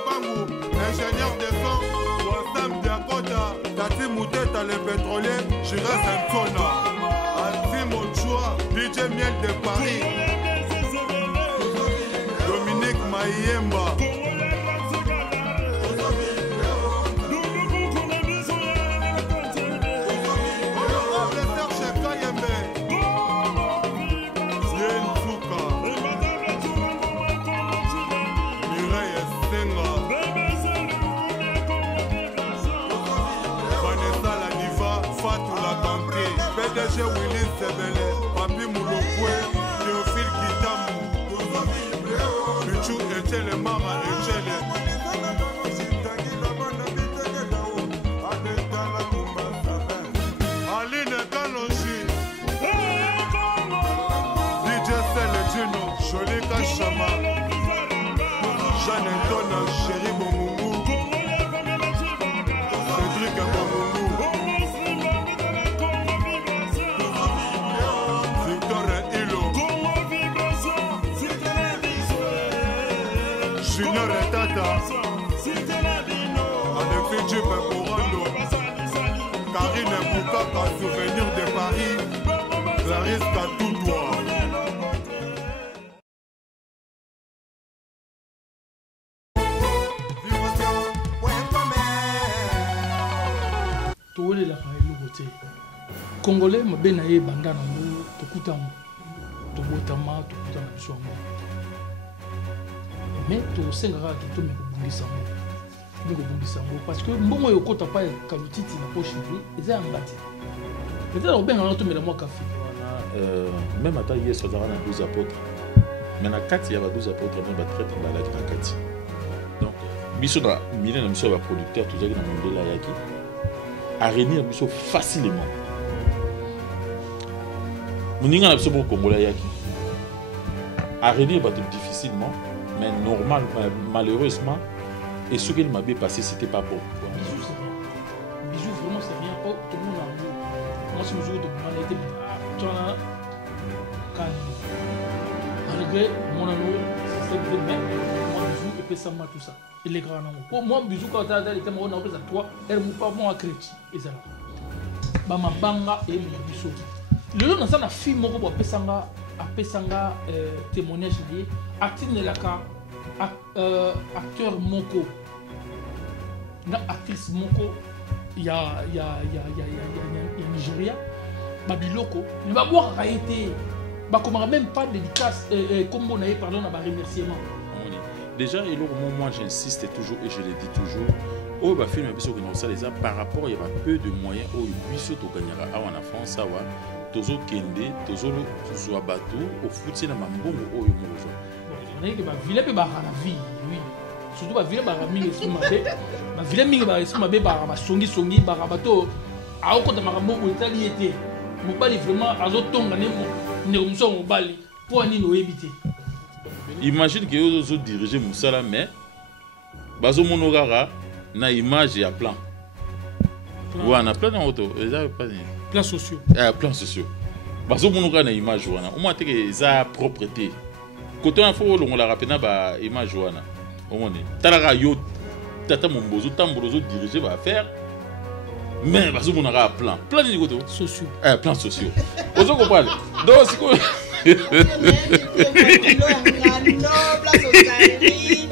Kabangu, ingénieur de son, Wassam Diakota, Tati Mouteta le pétrolier, Jira Santona, Azim Ochoa, DJ Miel de Paris, Dominique Mayemba. PDG Willy Sebele, Papi Moulokwe, Théophile Kitamou, Michou Echele, Mama Echele. Aline Kalonji, DJ Sele Gino, Jolika Chama, Jeanne Antona, Chéri Bomoumou, Cédric Bomoumou. Junior et Tata Alexis Djipe Corando Karine Boukaka, souvenir de Paris Clarisse Katoutoua. Toole la kailo Congolais mabe na ye banda na mo tokutama tobotama tokutana biso yango. Mais tu sais que tu parce que bon moi yoko pas kalutiti na poche et ça embati peut-être on bien on tombe dans moi café même à taille sur dans 12 apôtres mais na 4 il y a 12 apôtres même ba traite malade na 4 donc biso na milena biso ba producteur tout ça dans monde là yaki à réunir biso facilement moninga na biso pour congolais yaki à réunir ba difficilement. Mais normal, malheureusement, et ce qu'il m'a bien passé, c'était pas bon. Bisous, c'est rien. Bisous, vraiment, c'est rien. Oh, tout le monde a vu. Moi, c'est le jour de mon été. Tu en as. Malgré mon amour, c'est le même. Moi, bisous, et puis ça m'a tout ça. Et les grands amours. Pour moi, bisous, quand tu as été mon amour, à toi, elle m'a pas bon à crédit. Et ça là. Bama banga et mon bisous. Le long, dans la fille, mon robot, apesanga témoignage lié actine la ka acteur moko na actrice moko ya Nigeria babiloko ne va voir été ba comment même pas dédicace comme on a pardon na ba remerciement déjà et là moi j'insiste toujours et je le dis toujours au ba film biso que non ça les a par rapport il y a peu de moyens au biso to gagnera en France ça va tozo kende tozo zwa bateau au foot na mambongo oyo mozo on est que ba ville pe ba na vie oui surtout ba ville ba mingi esuma be ba ville mingi ba esuma be ba songi ba bateau a okota makambo otali été mobali vraiment azotonga ne muso mobali pour ani no éviter imagine que ozo diriger musala mais bazo monogara na image ya plan ou on a plein d'auto plans sociaux plans sociaux bazo monoka na image wana au moins que ça propreté côté on faut on la rapena ba image wana au moins talaka yo tata mombozo tambolozo diriger va faire mais bazo monoka plan ni côté sociaux plans sociaux ozo comprendre donc c'est quoi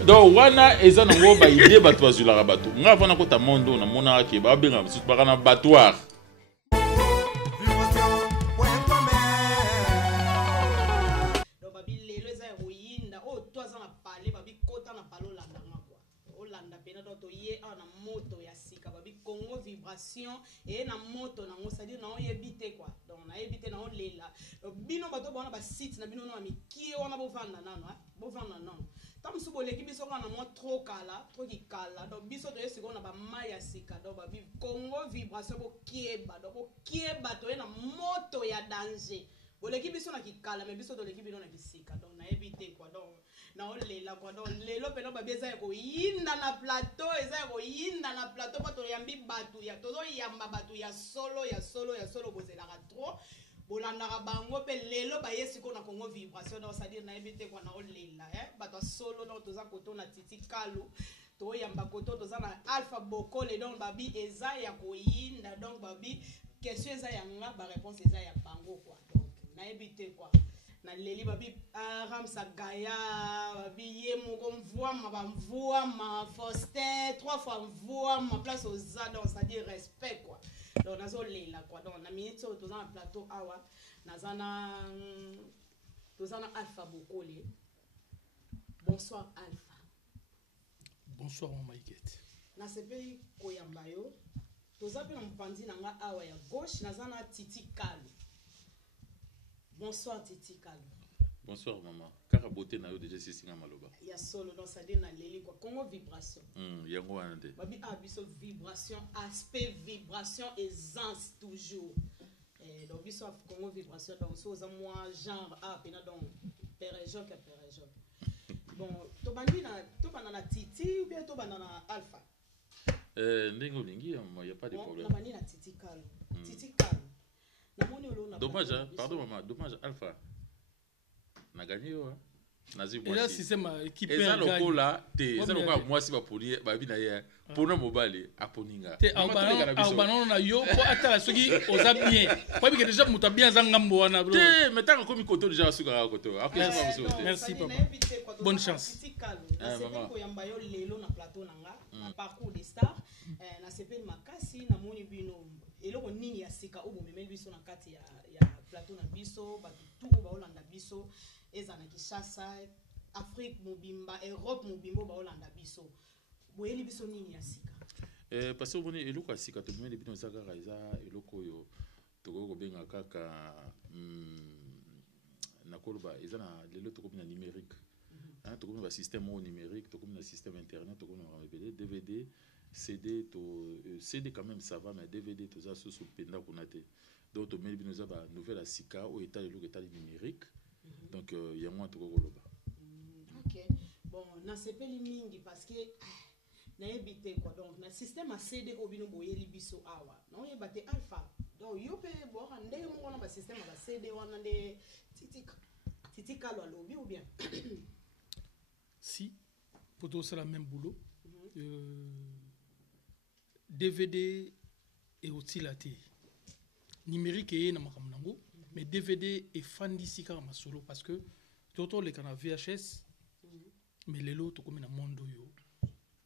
donc wana eza nango ba idée bato bazulaka bato nga vana kota mondo na mona ke ba benga bisu ba kana batoire donc babi lelo eza royinda o to za na parler babi kota na palo landa ngwa o landa pena to ye na moto ya sika babi Congo vibration et na moto na ngo c'est-à-dire na oyebite quoi donc na yebite na olela bino bato bona ba site na bino na mikie wana bo vanda nano bo vanda nano tam subo leki biso na mo trop kala trop kala donc biso to yesi na ba maya sika donc ba Congo vibration bo kieba donc bo kieba to na moto ya danger boleki biso na kikala mais biso to leki bino na bisika donc na yebite quoi donc na olela quoi donc lelo pena ba beza ko yinda na plateau eza ko yinda na plateau pa to yambi batu ya to yamba batu ya solo bozela trop bolandaka bango pe lelo ba yesi ko na Congo vibration donc c'est-à-dire na yebite quoi na olela bato solo donc toza koto na Titi Kalu toyamba koto toza na Alpha Bokole donc babi eza ya koyinda donc babi question eza ya nga ba réponse eza ya bango quoi donc na éviter quoi na leli babi Ramsa Gaya babi ye moko mvoa ma Faustin 3 fois mvoa ma place aux donc ça dit respect quoi donc nazo lela quoi donc na minute toza na plateau awa nazana Alpha Bokole. Bonsoir Alpha. Bonsoir mon Maïket. Na sepe koyamba yo. Toza pe na mpandi na nga awa ya gauche nazana Titi Kalu. Bonsoir Titi Kalu. Bonsoir maman. Kaka beauté na yo déjà singa maloba. Ya solo dans ça na leli quoi. Congo vibration. Yango wana te. Babi abiso vibration, aspect vibration aisance toujours. Donc biso Congo vibration donc so za moi genre pena donc péréjoc. Bon, to bana na Titi ou bien to bana na Alpha? Ndenge olingi, il n'y a pas de problème. Na bani na Titi Kalu. Titi Kalu. Na moni olo na. Dommage, pardon maman, dommage Alpha. Na gagné yo, hein. Nazi moi. Et là si c'est ma équipe perd. Et ça loko là, ça loko moi si ba poli, ba bi na ye. Pona mobile aponinga. Te au na yo ko atala soki oza bien. Kwa bi que déjà muta bien za ngambo wana bro. Te metaka komi koto déjà suka koto. Après pas vous souhaiter. Merci papa. Bonne chance. Titi Kalu. C'est ko yamba yo lelo na plateau nanga, na parcours des stars. Na sepe makasi na moni bino. Eloko nini ya sika obo memeli biso na kati ya plateau na biso, ba tout ba olanda biso. Ezana Kishasa, Afrique mobimba, Europe mobimbo ba olanda biso. Boyeli biso nini ya sika? Parce que boni eloko ya sika to meli bino saka raiza eloko yo toko benga kaka na koloba ezana lelo toko bina numérique. Hein toko bina système numérique, toko bina système internet, toko bina rebelle DVD, CD CD quand même ça va mais DVD to za sous penda konate. Donc to meli bino za ba nouvelle ya sika au état eloko état numérique. Donc il y a moins de koloba. OK. Bon, na sepeli mingi parce que na ebité quoi donc na système a CD obino boyeli biso awa. Na yebate Alpha. Donc yo pe bo rande mo na ba système a CD wana de Titi Kalu alobi ou bien si pour tout ça la même boulot. DVD et aussi la télé. Numérique et na makamnango. Mais DVD est fan d'ici car ma solo parce que tout les canaux VHS mais les lots comme na monde yo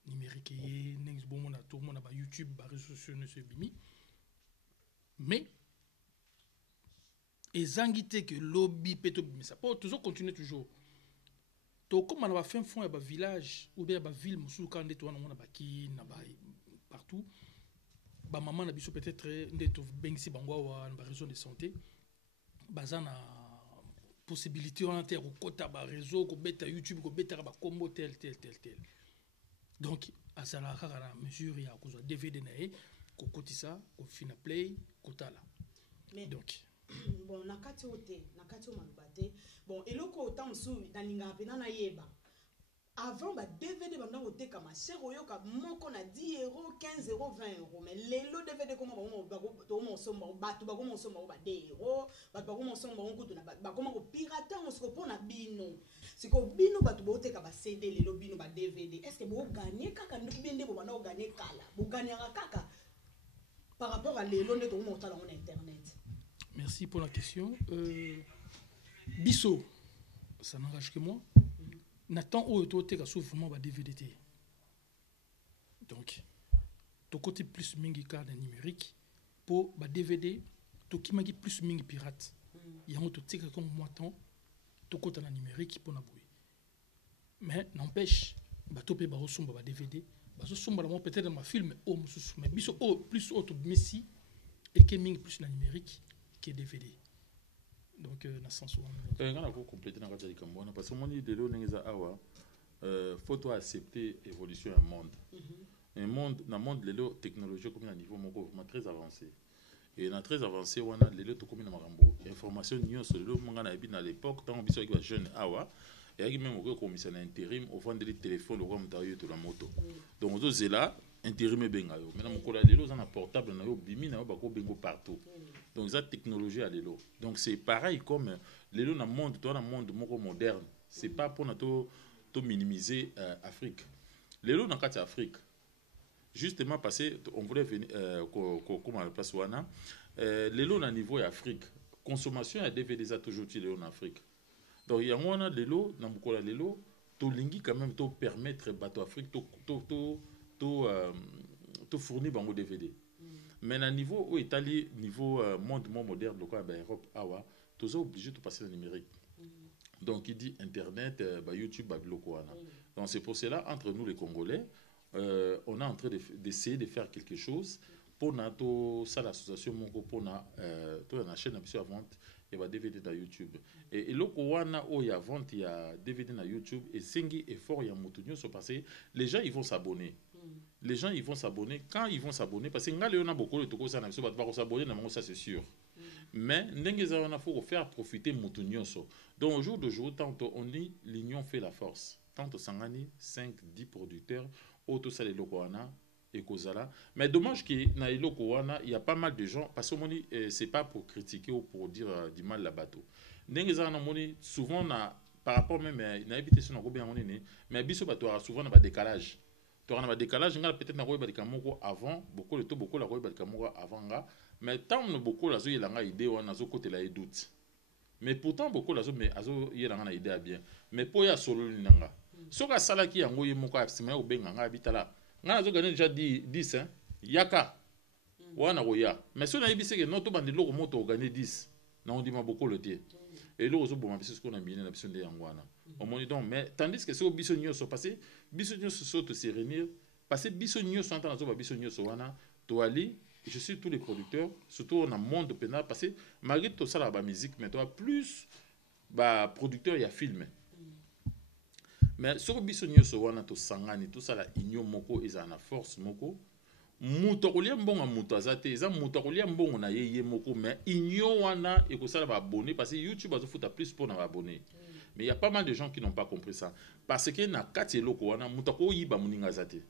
numérique et next bon on a tout monde a YouTube ba réseaux sociaux ne se bimi mais et zangité que lobby peto mais ça peut toujours continuer toujours to comme on a fait fond ba village ou bien ba ville musu quand de toi on a ba ki na ba partout ba maman na biso peut-être ndeto bengsi bangwa ba réseau de santé bazana possibilité on a terre au kota ba réseau ko beta YouTube ko beta ba combo tel donc à ça la mesure ya ko DVD na e ko kotisa ko fina play ko tala donc bon nakati ote nakati o malubate bon eloko autant sou na linga pena na yeba avant ba DVD banda oteka ma cher oyoka moko na 10 €, 15 €, 20 €. Mais lelo DVD comment to mo somba batu ba comment somba ba 2 €, batu ba comment somba on kutu na ba comment ko pirater on se pona bino. Siko bino batu ba oteka ba CD lelo bino ba DVD. Est-ce que bo gagner kaka ndibende bo banda o gagner kala. Bo gagner kaka par rapport à lelo ne to mo tala on internet. Merci pour la question. Bisso, ça n'engage que moi. Nathan Oyotote ka souvent ba DVD. Donc to côté plus mingi carte numérique pour ba DVD to kimaki plus mingi pirate. Yango to tika comme moi temps to côté na numérique pour na boui. Mais n'empêche ba topé ba resomba ba DVD, ba resomba la peut-être dans ma film o mususu mais biso o plus auto messi et que mingi plus na numérique que DVD. Donc na sens où on a compléter dans la Cambona parce que mon idée de l'oneza awa faut accepter évolution du monde. Un monde dans monde les technologies comme à niveau vraiment très avancé et na très avancé on a les to comme na marambo information nion sur le manga na bien à l'époque tant biso avec jeune awa et avec même au commission intérim au vendre des téléphones au comme tailleur de la moto donc aux là intérim benga yo maintenant mon collègue les on a portable na yo bimi na yo ba ko bengo partout. Donc ça technologie à l'élo. Donc c'est pareil comme l'élo dans le monde, dans le monde moderne. C'est pas pour nous minimiser Afrique. Les lots dans Afrique. Justement, parce on voulait venir, comment on passe wana. Les lots au niveau d'Afrique. Consommation, il y a déjà toujours les lots en Afrique. Donc, il y a des lots, dans beaucoup de lots, to lingi quand même, to permettre bateau Afrique, to fournir bango DVD. Mais à niveau où Italie, niveau monde moderne, le cas Europe, awa, tu es obligé de passer le numérique. Donc il dit Internet, YouTube, donc c'est pour cela, entre nous les Congolais, on est en train d'essayer de faire quelque chose pour notre l'association pour la chaîne à vente et va DVD dans YouTube. Et le Kowana où il y a vente, il y a DVD dans YouTube et Sengi effort il y a Moutounio se passer, les gens ils vont s'abonner. Les gens ils vont s'abonner quand ils vont s'abonner parce que on a beaucoup de trucs ça va s'abonner ça c'est sûr. Mais il faut faire profiter Moutounio. Donc au jour d'aujourd'hui, tantôt on dit l'union fait la force. Tantôt Sangani 5-10 producteurs auto ça les Lokoana et Kozala. Mais dommage qu'il na Lokoana, il y a pas mal de gens parce que c'est pas pour critiquer ou pour dire du mal la bateau. Souvent par rapport même na éviter son bien on est mais biso bateau souvent na décalage. Tu as un décalage, peut-être na avant, beaucoup de temps beaucoup la avant mais tant beaucoup la zoé langa idée ou na zo côté la doute. Mais pourtant beaucoup la zo mais azo yelanga idée bien. Mais pour ya solo linanga. Soka sala ki yango ye moko absima o benga nga bitala. Nga zo gagner déjà 10 hein. Yaka. Wana roya. Mais so na yebise que noto bandelo ko moto gagner 10. Na on dit ma beaucoup le tie. Et là zo bon biso ko na bine na biso ndé yangwana. On moni donc mais tandis que so biso nyoso passé biso nyoso soto se réunir parce que biso nyoso entend zo biso nyoso wana to ali je suis tous les producteurs surtout dans le monde pénal parce que malgré tout ça la musique mais toi plus producteur il y a film mais sur biso nyoso wana to sangani tout ça la union moko eza na force moko muto kolia mbonga muto azate eza muto kolia mbongo na yeye moko mais union wana et ko ça va abonner parce que YouTube azo futa plus pour na abonner. Mais il y a pas mal de gens qui n'ont pas compris ça parce que na kati loko wana muto ko yiba muninga azate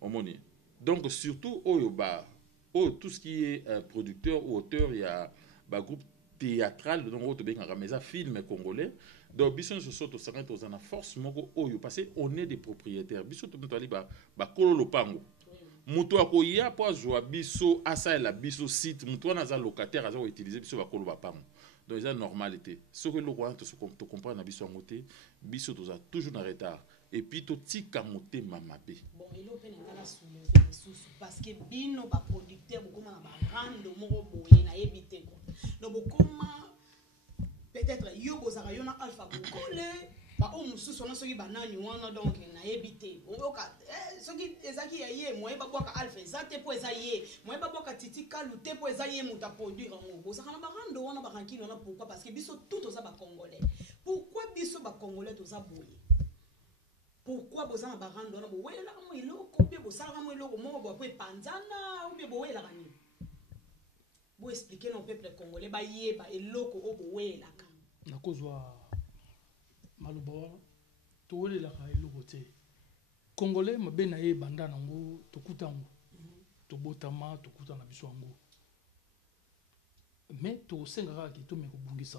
omoni. Donc surtout oyoba tout ce qui est producteur ou auteur, il y a un groupe théâtral, donc il y a un film congolais. Donc, biso se saute au 50 ans, force moko oyo parce qu'on est des propriétaires. Biso to mutali ba kololo pango. Muto akoya po azwa biso asa la biso site, muto na za locataire aza utiliser biso ba kololo pango. Donc, c'est normalité. Ce que le roi te comprend na biso ngote, biso to za toujours en retard. Et puis to tika moté mamabe. Bon, il a open ngala soulever sous parce que bino ba producteur beaucoup na ba rando moko boye na ebité ko. Donc beaucoup peut-être yo bozaka yo na alpha kokole ba o mususu na soki banani wana donc na ebité. On ka soki ezaki ye moye ba boka alpha ezate po ezaye. Moye ba boka titi kalute po ezaye muta produire ngo. Bozaka na ba rando wana ba rankino na pourquoi parce que biso tout oza ba congolais. Pourquoi biso ba congolais toza boye? Pourquoi vous avez un barrando là vous voyez là comment il est combien vous savez comment il est comment vous pouvez panzana ou bien vous voyez là gagner vous expliquer non peuple congolais ba yé ba eloko o vous voyez là na kozwa maluba to wele la ka eloko te congolais mabe na ye banda nango to kutango to botama to kutana biso ngo mais to senga ki to me ko bungisa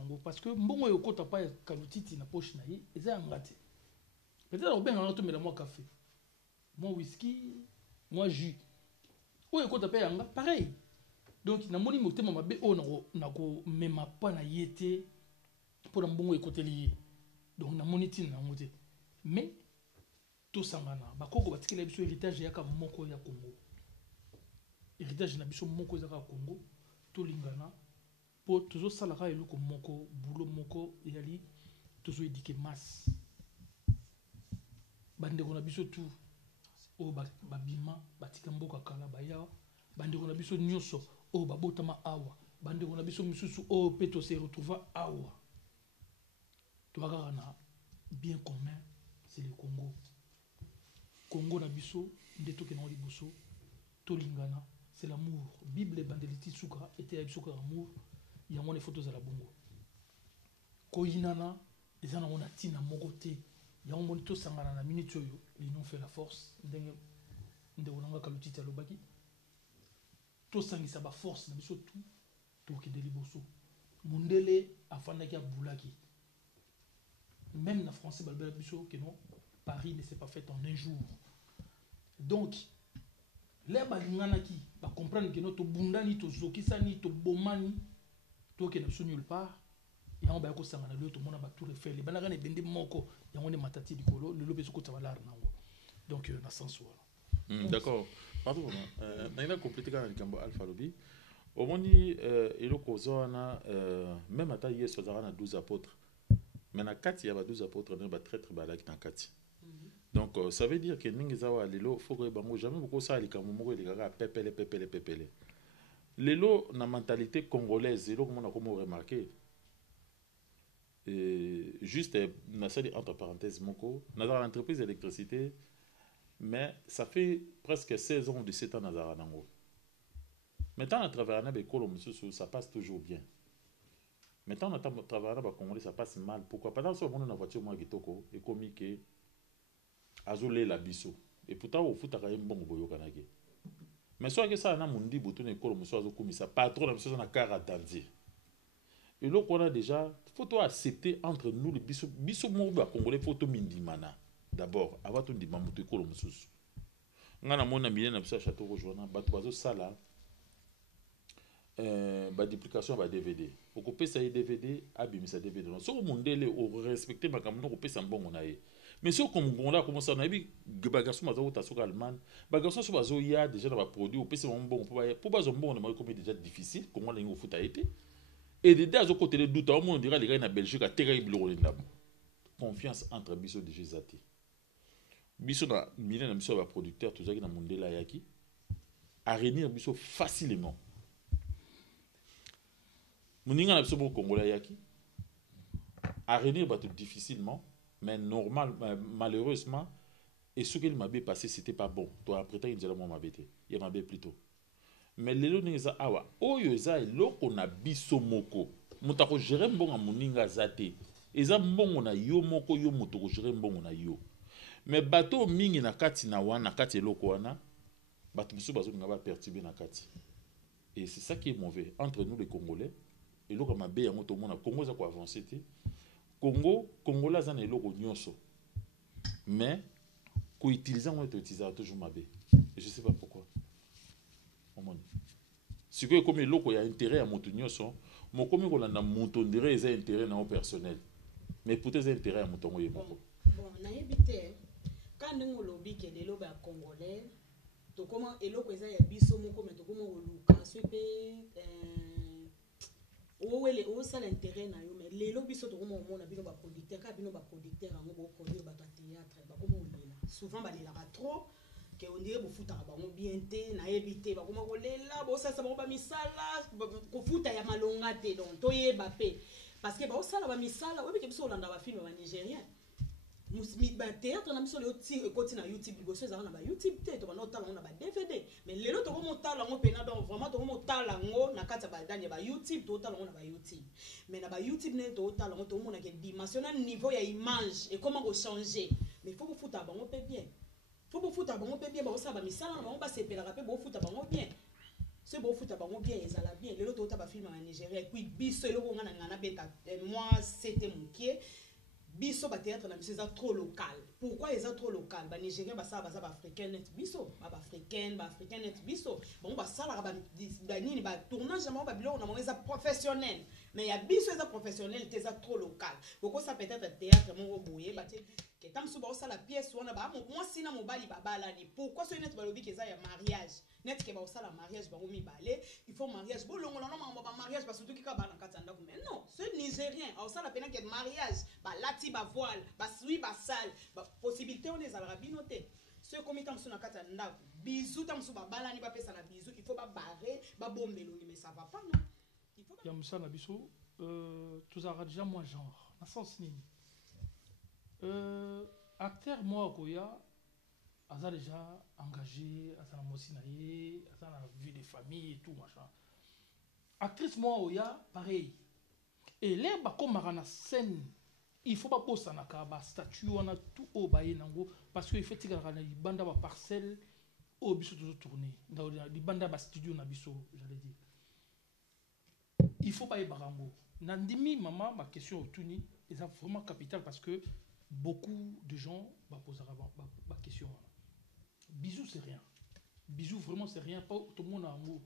ngo parce que mbongo yo kota pa kalutiti na poche na ye eza ngati peut-être obenga na to mela moi café moi whisky moi jus oyo kota pa yanga pareil donc na moni motema mabe o na ko mema pa na yete pour mbongo ekoteli donc na moni tin na ngote mais to sangana bakoko batikela biso héritage ya ka moko ya Congo héritage na biso moko za ka Congo to lingana pour toujours salaka eloko moko boulot moko yali toujours éduquer masse bandeko na biso tout o babima batika mboka kala baya bandeko na biso nyonso o babotama awa bandeko na biso misusu o peto se retrouva awa to na bien commun c'est le Congo na biso ndeto ke na liboso to lingana c'est l'amour bible bandeliti suka était biso ka amour il y a des photos à la bongo koinana les gens ont tina mogote il y a un monito sangana na minute yo l'union fait la force ndenge onanga kalutita lobaki to sangisa ba force na biso tout to ke deliboso mundele afanda ki abulaki même na français balbela biso que non Paris ne s'est pas fait en un jour. Donc, les balinganaki va comprendre que notre bundani to zokisani to bomani to ke na su nulle part. Et on va ko sangana le to mona ba tout refait. Les banana ne bende moko ya on est matati dikolo le lobe ko tabalar nango. Donc na sens voilà. D'accord. Pardon. Na compléter quand likambo Alpha Lobby. Au moni eloko zona même ata yeso zara 12 apôtres. Mais na kati ya ba 12 apôtres na ba traître balaki na kati. Donc ça veut dire que ningizawa lelo faut que bango jamais beaucoup ça likambo moko elikaka pepele. Lelo na mentalité congolaise lelo comme on a comme remarqué juste na ça entre parenthèses moko na dans l'entreprise d'électricité mais ça fait presque 16 ans ou 17 ans na zara nango. Maintenant à travers na bekolo mususu ça passe toujours bien. Maintenant à travers na congolais ça passe mal. Pourquoi pendant ce moment na voiture moi kitoko et comme que azole la biso et pourtant au foot ka mbongo boyo kanake mais soit que ça na mundi boto na ekolo muso azo komisa patron na biso na kara dandier et là on a déjà faut toi accepter entre nous le biso mo ba congolais photo mindimana d'abord avant tout ndima moto ekolo mususu ngana mona milena na biso château rejoindre bato bazo sala ba duplication ba DVD okopesa DVD abimisa DVD non so mondele o respecter makambo ko pesa mbongo na ye. Mais si on a commencé à dire que les garçons sont allemands, les garçons sont déjà dans les produits, pour pas bon, on déjà difficile, comment les gens ont été. Et de là, côté de doute, on dirait les gars en Belgique à terrible confiance entre Bisso et Gézati. Bisso na milé na Bisso va producteur tout ça qui na monde là yaki. À réunir Bisso facilement. Moninga na Bisso bon Congolais yaki. À réunir bateau difficilement. Mais normal, malheureusement, et ce qu'il m'a passé, c'était pas bon. Toi, après, il dit m'a bêté. Il m'a plutôt. Mais les gens awa, oh yoza eloko na biso moko. Mutako gérer bon à moninga zate. Eza bon na yo moko yo mutako gérer bon na yo. Mais bateau mingi na kati na wana kati eloko wana, bateau biso bazo nga ba perturber na kati. Et c'est ça qui est mauvais entre nous les Congolais. Et l'oko mabe ya moto mona Congo za ko avancer. Congolais zana eloko nyonso. Mais ko utiliser on utiliser toujours mabe. Et je sais pas pourquoi. Si que comme eloko ya intérêt à moto nyonso, mo comme ko landa moto ndire eza intérêt na personnel. Mais peut-être intérêt à moto ngoye moko. Bon, na yebite quand nous lobby que les lobby congolais, to comment eloko eza ya biso moko mais to comment oluka sope Ouele ou ça l'intérêt na yo mais les lobbies sont au moment na bino ba producteur ka bino ba producteur ngo bo produire ba théâtre ba comme on lela souvent ba lela trop que on dirait bo futa ba ngo bien té na éviter ba comme ko lela bo ça ba misala ko futa ya malonga té donc to yeba pe parce que ba osala ba misala obi ke biso olanda ba film ba nigérien ba théâtre na biso le oti ekoti na YouTube liboso ezala na ba YouTube te to ba no tala na ba DVD mais lelo to ko tala ngo pena donc vraiment to ko tala ngo na kati ba dani ba YouTube to tala ngo na ba YouTube mais na ba YouTube ne to tala ngo to mona ke dimensionnel niveau ya image et comment changer mais faut ko futa ba ngo pe bien faut ko futa ba ngo pe bien ba osala ba misala ba ngo ba sepela rapé bo futa ba ngo bien c'est beau futa ba ngo bien ezala bien lelo to ta ba film en Nigeria et puis biso eloko ngana ngana beta moi c'était mon pied biso ba théâtre na biso eza trop local. Pourquoi eza trop local? Ba Nigérien ba sala ba africain net biso, ba africain net biso. Bon ba sala ba nini ba tournage ma ba biloko na mo eza professionnel. Mais ya biso eza professionnel te eza trop local. Pourquoi ça peut-être théâtre mo boye ba te que tam so ba sala pièce wana ba moi sina mobali ba bala ni. Pourquoi so net ba lobi que eza ya mariage? Net que ba sala mariage ba mi balé, il faut mariage. Bon longo na ba mariage ba surtout ki ka ba na katanda ko mais non, ce Nigérien au sala pena que mariage ba lati ba voile ba sui ba sale ba possibilité on les alra binoté ce comité am sona kata ndako bisou tam so ba balani ba pesa na bisou il faut ba barrer ba bombelo mais ça va pas non il faut ya musana biso tous ara déjà moi genre na sens nini acteur moi koya aza déjà engagé aza na mosi na ye aza na vie de famille et tout machin actrice moi oya pareil et là ba komaka na scène il faut pas poser na ba statut wana tout au baye nango parce que il faut tika na libanda ba parcelle au biso toujours tourner dans libanda ba studio na biso j'allais dire il faut pas y barango nandimi maman ma question au tuni est vraiment capitale parce que beaucoup de gens posent la question. Bisous, c'est rien. Bisous, vraiment, c'est rien. Pas tout le monde a un mot.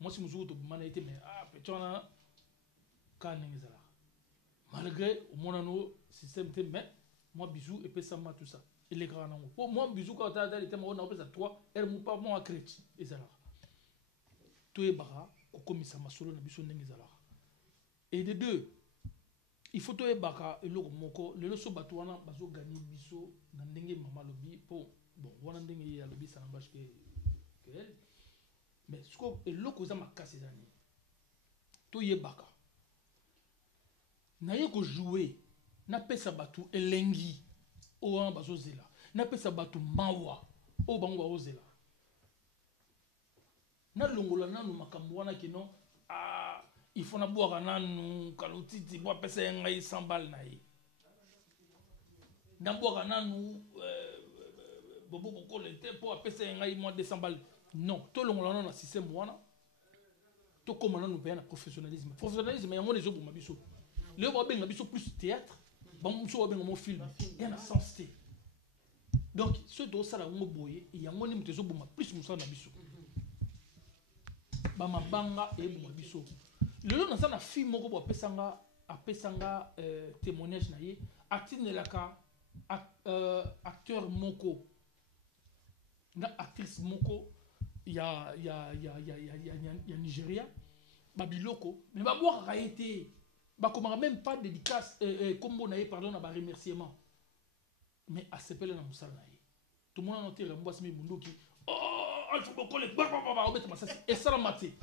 Moi, si je suis manité, mais petit, on a malgré au mon système, mais moi, bisous, et puis ça m'a tout ça. Et les grands noms. Pour moi, bisous, quand tu as été on a à toi, elle m'a pas moi à chrétien. Et ça là. Tout est barra, comme ça m'a solo, n'a bisous, n'est pas. Et de deux, il faut tout est barra, et l'autre, mon corps, le leçon batouana, baso gagner bisous, n'a n'engue maman lobby, bon, on a n'engue à lobby, ça n'embâche que elle. Mais ce que l'autre, ça m'a cassé les années. Tout est barra. N'a pas joué, n'a pas sabatou, et lengi. O an bazo zela na pesa batu mawa o bango ba zela na longola nanu makambo wana kino il faut na boire nanu kalotiti bo pesa ngai 100 balles na ye na boire nanu bobo boko lente po pesa ngai moins 200 balles non to longola nanu na système wana to comme nanu pe na professionnalisme yango les obo mabiso le bo benga biso plus théâtre bamuso ba benga mo film et na sensité donc ce dos ça la ngo boye il y a ngo ni mtezo boma plus musa na biso ba mabanga e boma biso le lo na ça na film moko bo apesanga témoignage na ye atinelaka acteur moko na actrice moko ya Nigeria babiloko mais ba boire a été bah comment même pas dédicace comme on a pardon à remerciement mais à ce pelle na musala tout le monde a noté le mboisi mundo qui il faut beaucoup les et ça la maté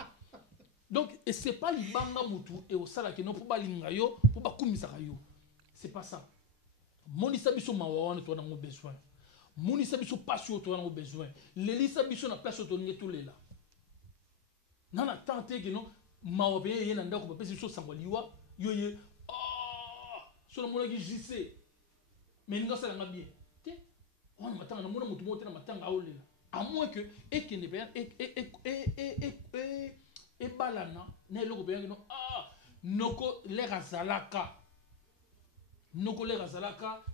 donc et c'est pas libanga mutu et au sala qui non pour balinga yo pour ba kumisa yo c'est pas ça monisa biso mawana to na ngo besoin monisa biso passion to na ngo besoin lelisa biso na place to ngeto lela nana tante que non mawa be yena ndako ba pesi biso sangoliwa yoye sur le monde qui jissait mais nous ça l'a bien on m'attend na mona mutu mote na matanga olela à moins que et qui ne bien et balana na eloko bien non noko les razalaka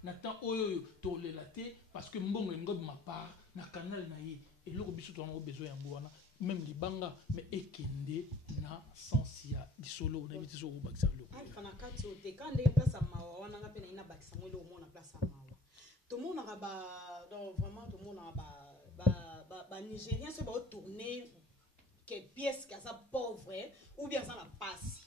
na temps oyo to lelate parce que mbongo ngob ma part na canal na ye eloko biso to ngo besoin yango wana même libanga mais ekende na sensia di solo na biti so bakisa lo alfa na kati ote kande place mawa wana nga pena ina bakisa mo lo mona place mawa to mona ba donc vraiment to mona ba nigérien se ba tourner que pièce ka ça pauvre ou bien ça la passe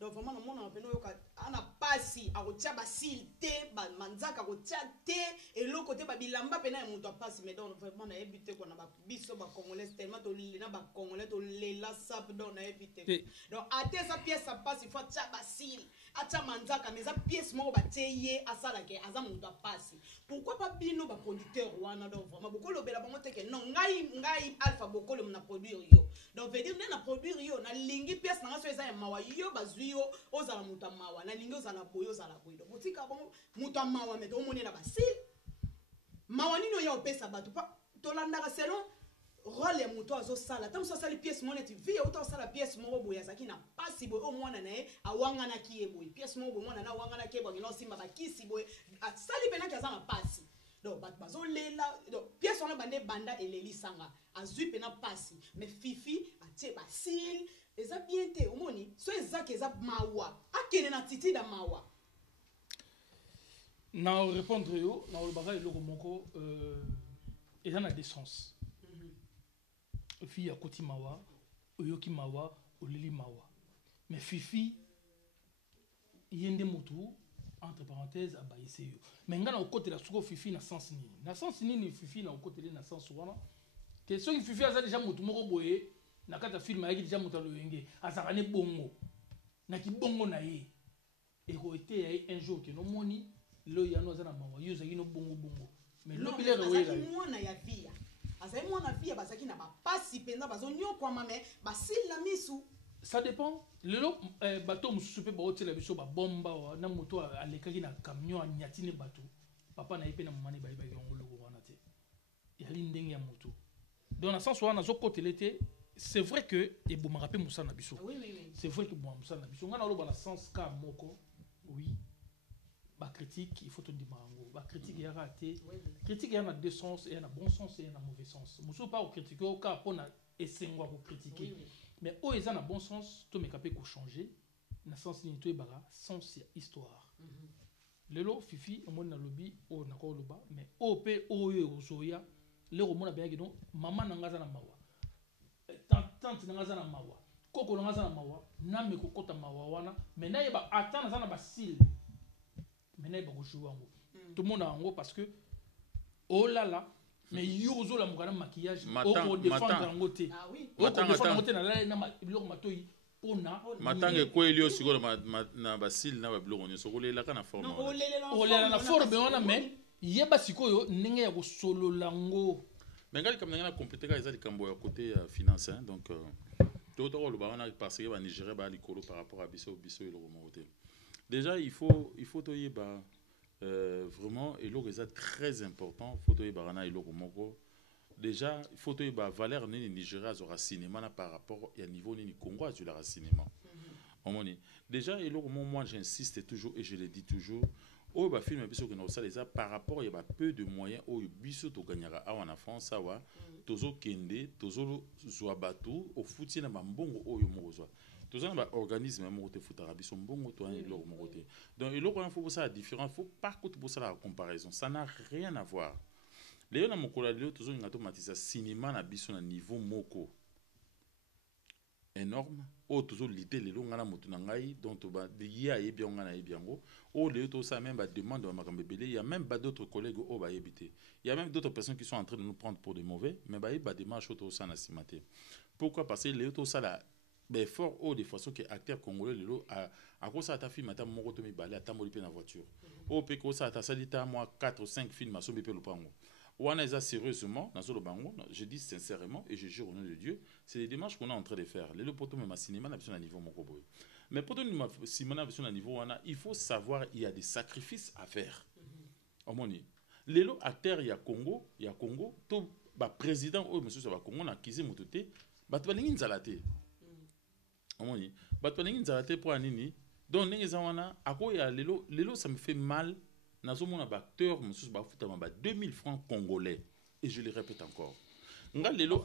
donc vraiment no mona pena yo ka ana pasi a kotia ba silté ba manzaka kotia té et l'autre côté ba bilamba pena muto passe mais donc vraiment na éviter qu'on a ba biso ba congolais tellement to lina ba congolais to lela sap donc na éviter donc à tes sa pièce ça passe il faut tia ba sil atia manzaka mais ça pièce mo ba teye asala ke aza muto passe pourquoi pas bino ba producteur wana donc vraiment beaucoup lobela ba mote ke non ngai alpha beaucoup le na produire yo donc veut dire na produire yo na lingi pièce na so eza mawa yo bazui yo ozala muto mawa na lingi ozala boyo ozala boyo donc botika bon muto mawa mais to monela ba sil mawa nino ya opesa bato pa tolandaka selon rôle ya muto azo sala tant so sala pièce monete vie autant sala pièce moko boya saki na pasi boy au mwana na ye awanga na kiye boy pièce moko mwana na awanga na kiye boy no simba ba kisi boy sali pena kaza na pasi donc bato bazo lela donc pièce on a bande banda eleli sanga azui pena pasi mais fifi atie ba sil eza bien te omoni so ezaki eza mawa akene na titi da mawa na répondre yo na olobaka eloko moko eza na décence fille akoti mawa oyoki mawa olili mawa mais fifi yende motu entre parenthèses abayise yo mais nga na okotela suko fifi na sens nini fifi na okotela na sens wana ke soki fifi aza déjà motu moko boye na kata film ayaki déjà motu aloyenge azaka ne bongo na kibongo na ye eko ete ya un jour ke no moni lo yano azana mawa yo zaki no bongo mais lo bilere wela mwana ya via azali mwana via bazaki na ba pasi penza bazonyo kwa mame basil na misu ça dépend lelo bato mususu pe ba hotela biso ba bomba na moto alekaki na camion anyatine bato papa na yepe na mama ne ba ngolo wana te yali ndenge ya moto donc na sens wana zo kotelete c'est vrai que et bon me rappelle Moussa Nabiso oui c'est vrai que bon Moussa Nabiso ngana lo ba la sens ka moko oui ba critique il faut te dire mango ba critique ya raté critique ya na deux sens et na bon sens et na mauvais sens muso pas au critiquer au cas pour na essengwa ko critiquer mais o eza na bon sens to me capé ko changer na sens ni to ebara sens histoire lelo fifi o mona lobby o na ko loba mais o pe o yo ozoya le romona bien que non maman nangaza na mawa tante nangaza na mawa koko nangaza na mawa na me ko kota mawa wana mais na yeba atana za na basil mais na yeba ko jouer ngo tout le monde a ngo parce que oh là là mais yozo la mukana maquillage o défendre ngo te ah oui o défendre ngo te na la na biloko matoi pona matange ko elio sikola na basil na biloko nyoso ko lela kana forme non o lela na forme wana mais yeba sikoyo ndenge ya ko solo lango mais ngali comme na compétence eza likambo ya côté finance hein donc tout le monde parce que va Nigeria ba likolo par rapport à biso et le remonter déjà il faut to yeba vraiment et l'eau est très important faut to yeba na et le moko déjà il faut to yeba valeur ni Nigeria sur cinéma na par rapport à niveau ni Congo sur la cinéma déjà et le moi j'insiste toujours et je le dis toujours au ba film biso que na ça les par rapport il y a peu de moyens au biso to gagnera en France ça va tozo kende tozo zwa batu au fouti na mbongo oyo mokozwa tozo na organisme mo te futara biso mbongo to ani lo mo te donc il faut ça la différence faut pas que pour ça la comparaison ça n'a rien à voir les na mokola leo tozo ngato matisa cinéma na biso na niveau moko énorme o toujours l'idée les longs à la moto nangai donc ba de ya et bien on a et bien go o les autres ça même ba demande à makambebele il y a même pas d'autres collègues au ba éviter il y a même d'autres personnes qui sont en train de nous prendre pour des mauvais mais ba démarche auto ça na simaté pourquoi parce que les autres ça là ben fort au de façon que acteur congolais les lots à cause ça ta film ata moko to mi balé ata moli pe na voiture o pe ko ça ta salita moi 4 ou 5 films à sombe pe le pango on a sérieusement dans le bango je dis sincèrement et je jure au nom de Dieu c'est les démarches qu'on est en train de faire les poteaux même cinéma n'a besoin d'un niveau mokoboy mais pour donner cinéma n'a besoin d'un niveau il faut savoir il y a des sacrifices à faire au moins les acteurs il y a Congo tout ba président ou monsieur ça va Congo na kizi mototé ba to balingi nzalate au moins ba to balingi nzalate pour anini donc ndenge za wana akoya lelo ça me fait mal. Nous avons un acteur, M. 2000 francs congolais. Et je le répète encore.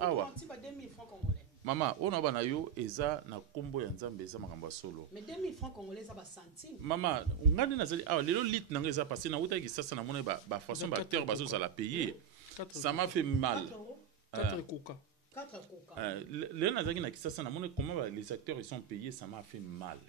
Awa. 2000 francs congolais. Maman, on a yo eza na kombo ya nzambe eza makamba solo. Mais 2000 francs congolais ça ba centime. Maman, ngandi nazali awa lelo lit nanga eza passé na uta ki sasa na mona ba façon ba acteur bazo za la payer. Ça m'a fait mal. 4 coca. 4 coca. Le nazaki na kisasa na mona comment les acteurs ils sont payés, ça m'a fait mal.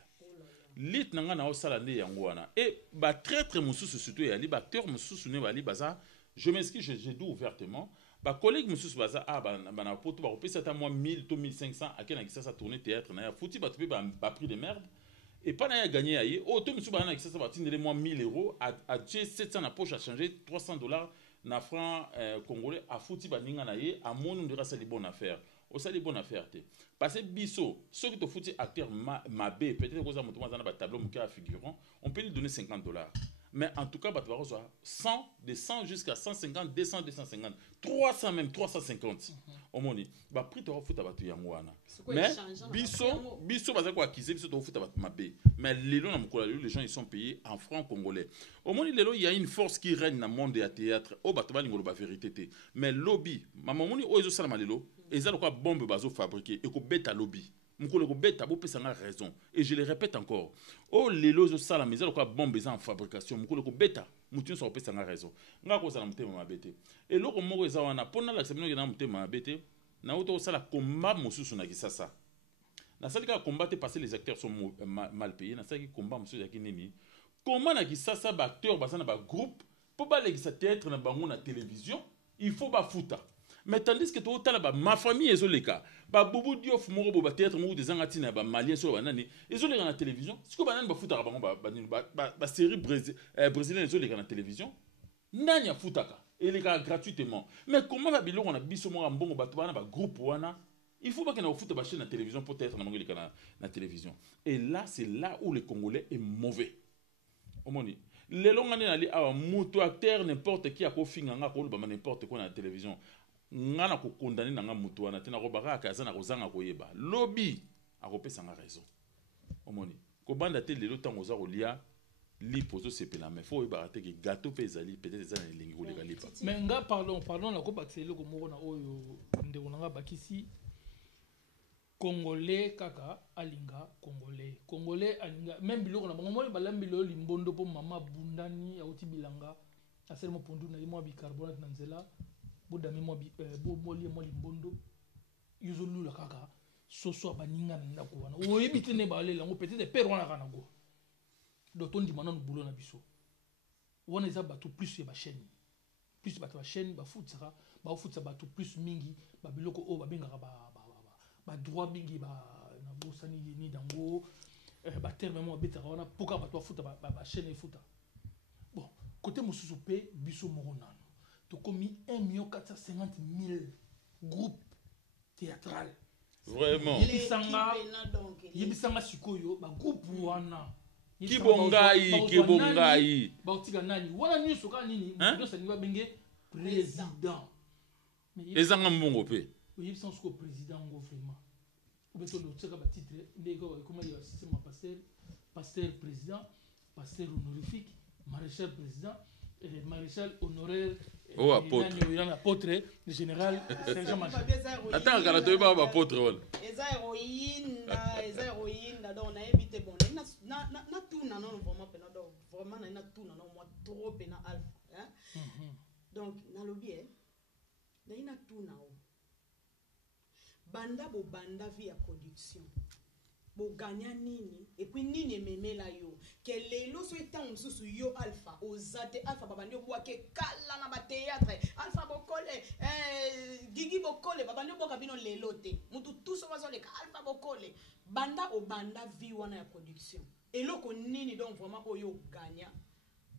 Lit nanga na osala ne yango wana et ba traître mususu surtout ya li ba acteur mususu ne bali baza je m'excuse je dis ouvertement ba collègue mususu baza na poto ba repesa ta moi 1000 to 1500 akena kisasa tourner théâtre na ya fouti ba tupe ba prix de merde et pas na ya gagner aye o to mususu ba na kisasa ba tindele moi 1000 euros à 700 na poche à changer $300 na francs congolais à fouti ba ninga na ye à mon on dira c'est les bonnes affaires. C'est des bonnes affaires. Parce que Bisso, ceux qui te foutent acteur mabé, peut-être que vous avez un tableau figurant, on peut lui donner $50. Mais en tout cas, tu vas recevoir 100, de 100 jusqu'à 150, 200, 250, 300 même, 350. Au moins, bah prix tu vas foutre à battu yangwana. Mais Bisso va quoi acquiser, Bisso tu vas foutre à battu mabé. Mais les gens ils sont payés en francs congolais. Au moins, il y a une force qui règne dans le monde des théâtres. Oh, bah tu vas l'ingolo ba vérité. Mais lobby, maman moni oh ils ont ça la lelo. Et ça quoi bombe bazo fabriquer et ko beta lobby mukolo ko beta bo pesa nga raison et je le répète encore oh les lozo sala mais ça quoi bombe en fabrication mukolo ko beta mutu so pesa nga raison nga ko sala mutema mabete et loko moko eza wana pona la semino ke na mutema mabete na auto sala combat mususu na kisasa na sali ka combattre parce que les acteurs sont mal payés na sali combat mususu ya kinini comment na kisasa ba acteur basana ba groupe pour ba legisa théâtre na bango na télévision il faut ba futa. Mais tandis que tout à ma famille est le cas. Ba boubou diof moro ba théâtre mou des angatina ba malien sur banani. Ils ont les la télévision. Ce que banane ba fouta ba série brésilienne ils ont les la télévision. Nanya foutaka et les gars gratuitement. Mais comment va biloko on a biso mo mbongo ba tobana ba groupe wana. Il faut pas que na foute ba chaîne na télévision pour être na mongoli na télévision. Et là c'est là où le Congolais est mauvais. Omoni. Les longane ali awa muto acteur n'importe qui a ko finganga ko ba n'importe quoi na télévision. Ngana ko condamner nanga mutu wana tena ko baka kaza na kozanga koyeba lobby akopesa nga raison omoni ko banda te lelo tango za kolia lipo ozosepela mais fo oyebaka te ke gâteau mpe ezali peut-être eza na elengi koleka lipa. mais nga pardon na kobakisa eloko moko na oyo ndeko na nga bakisi Congolais kaka alinga Congolais alinga même biloko na bango moni balambi lo limbondo po mama bundani auti bilanga asele mo pondu na mo bicarbonate na nzela bodami mo moli mo limbondo yuzolula kaka soso baninga na ndako wana oyebi te ne balela ngo peut-être père wana kana go do tondi manano bulo na biso wana eza bato plus ya ba chaîne plus bato ba chaîne ba futsaka ba futsa bato plus mingi ba biloko o ba bengaka ba droit mingi ba na bosani ni dango ba terme mo betaka wana poka bato futa ba chaîne e futa bon côté mosusu pe biso moko nano to komi 1,450,000 groupe théâtral. Vraiment. Yebisanga sikoyo ba groupe wana. Kibongai. Bautika nani? Wana nyuso ka nini? Ndo sa niwa benge président. Ezanga mbongo pe. Yebisanga siko président ngo vraiment. Obeto lo tsaka ba titre ndeko comment il y a système pasteur président, pasteur honorifique, maréchal président, maréchal honoraire. Oh, apôtre. Il y a un apôtre, le général, Sergent Major. Attends, quand tu es pas apôtre, voilà. Eza héroïne, donc on a évité bon. Na tout na non vraiment pena donc vraiment na tout na non moi trop pena alpha, hein. Donc na lobby na tout na o. Banda bo banda via production. Bo gagna nini et puis nini memela yo ke lelo so etango mususu yo alpha ozate alpha babandi obwa ke kala na ba théâtre alpha bokole gigi bokole babandi oboka bino lelo te mutu tuso bazoleka alpha bokole banda o banda vi wana ya production eloko nini donc vraiment oyo gagna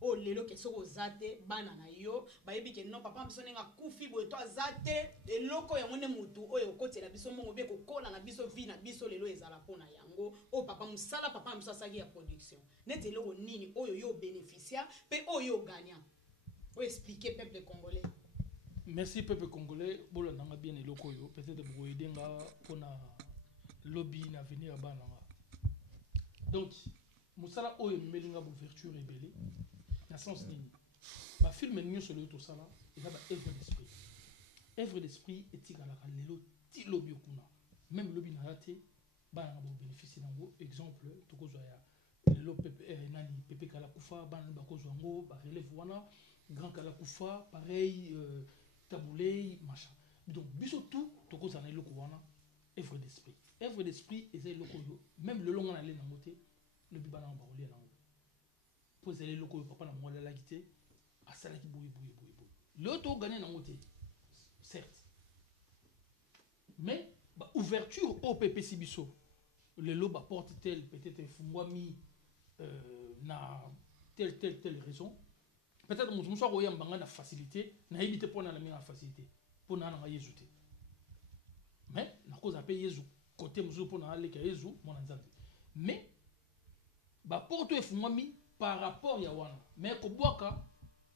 o lelo ke soko zate bana na yo bayebi ke non papa biso nenga kufi boye to azate eloko ya ngone mutu oyo kotela biso mongo be kokola na biso vi na biso lelo ezala pona yango o papa musala papa biso asaki ya production nete eloko nini oyo yo bénéficiaire pe oyo gagnant o expliquer peuple congolais. Merci peuple congolais bolo nanga bien eloko yo peut-être bo edenga pona lobby na venir bana. Donc musala oyo melinga ouverture rebelle na sens nini ba film nyo sur le tout ça là il y a ba œuvre d'esprit etika la lelo ti lobby okuna même lobby na raté ba na bo bénéficier nango exemple to ko ya lelo pepe nani pepe kala kufa ba na ba ko ngo ba relève wana grand kala kufa pareil taboulé machin donc biso tout to ko na loko wana œuvre d'esprit et c'est loko yo même le long na le nango te le bi ba na ba relève nango poser les locaux papa na moi la quitté à ça qui bouille l'auto gagner dans côté certes mais bah ouverture au PPC biso le loba porte tel peut-être moi mi na telle raison peut-être mon soit royam banga na facilité na éviter pour na la meilleure facilité pour na na yezu mais na cause appelle yezu côté musu pour na aller ka yezu mon nzambe mais bah porte e moi mi par rapport ya wana mais ko boka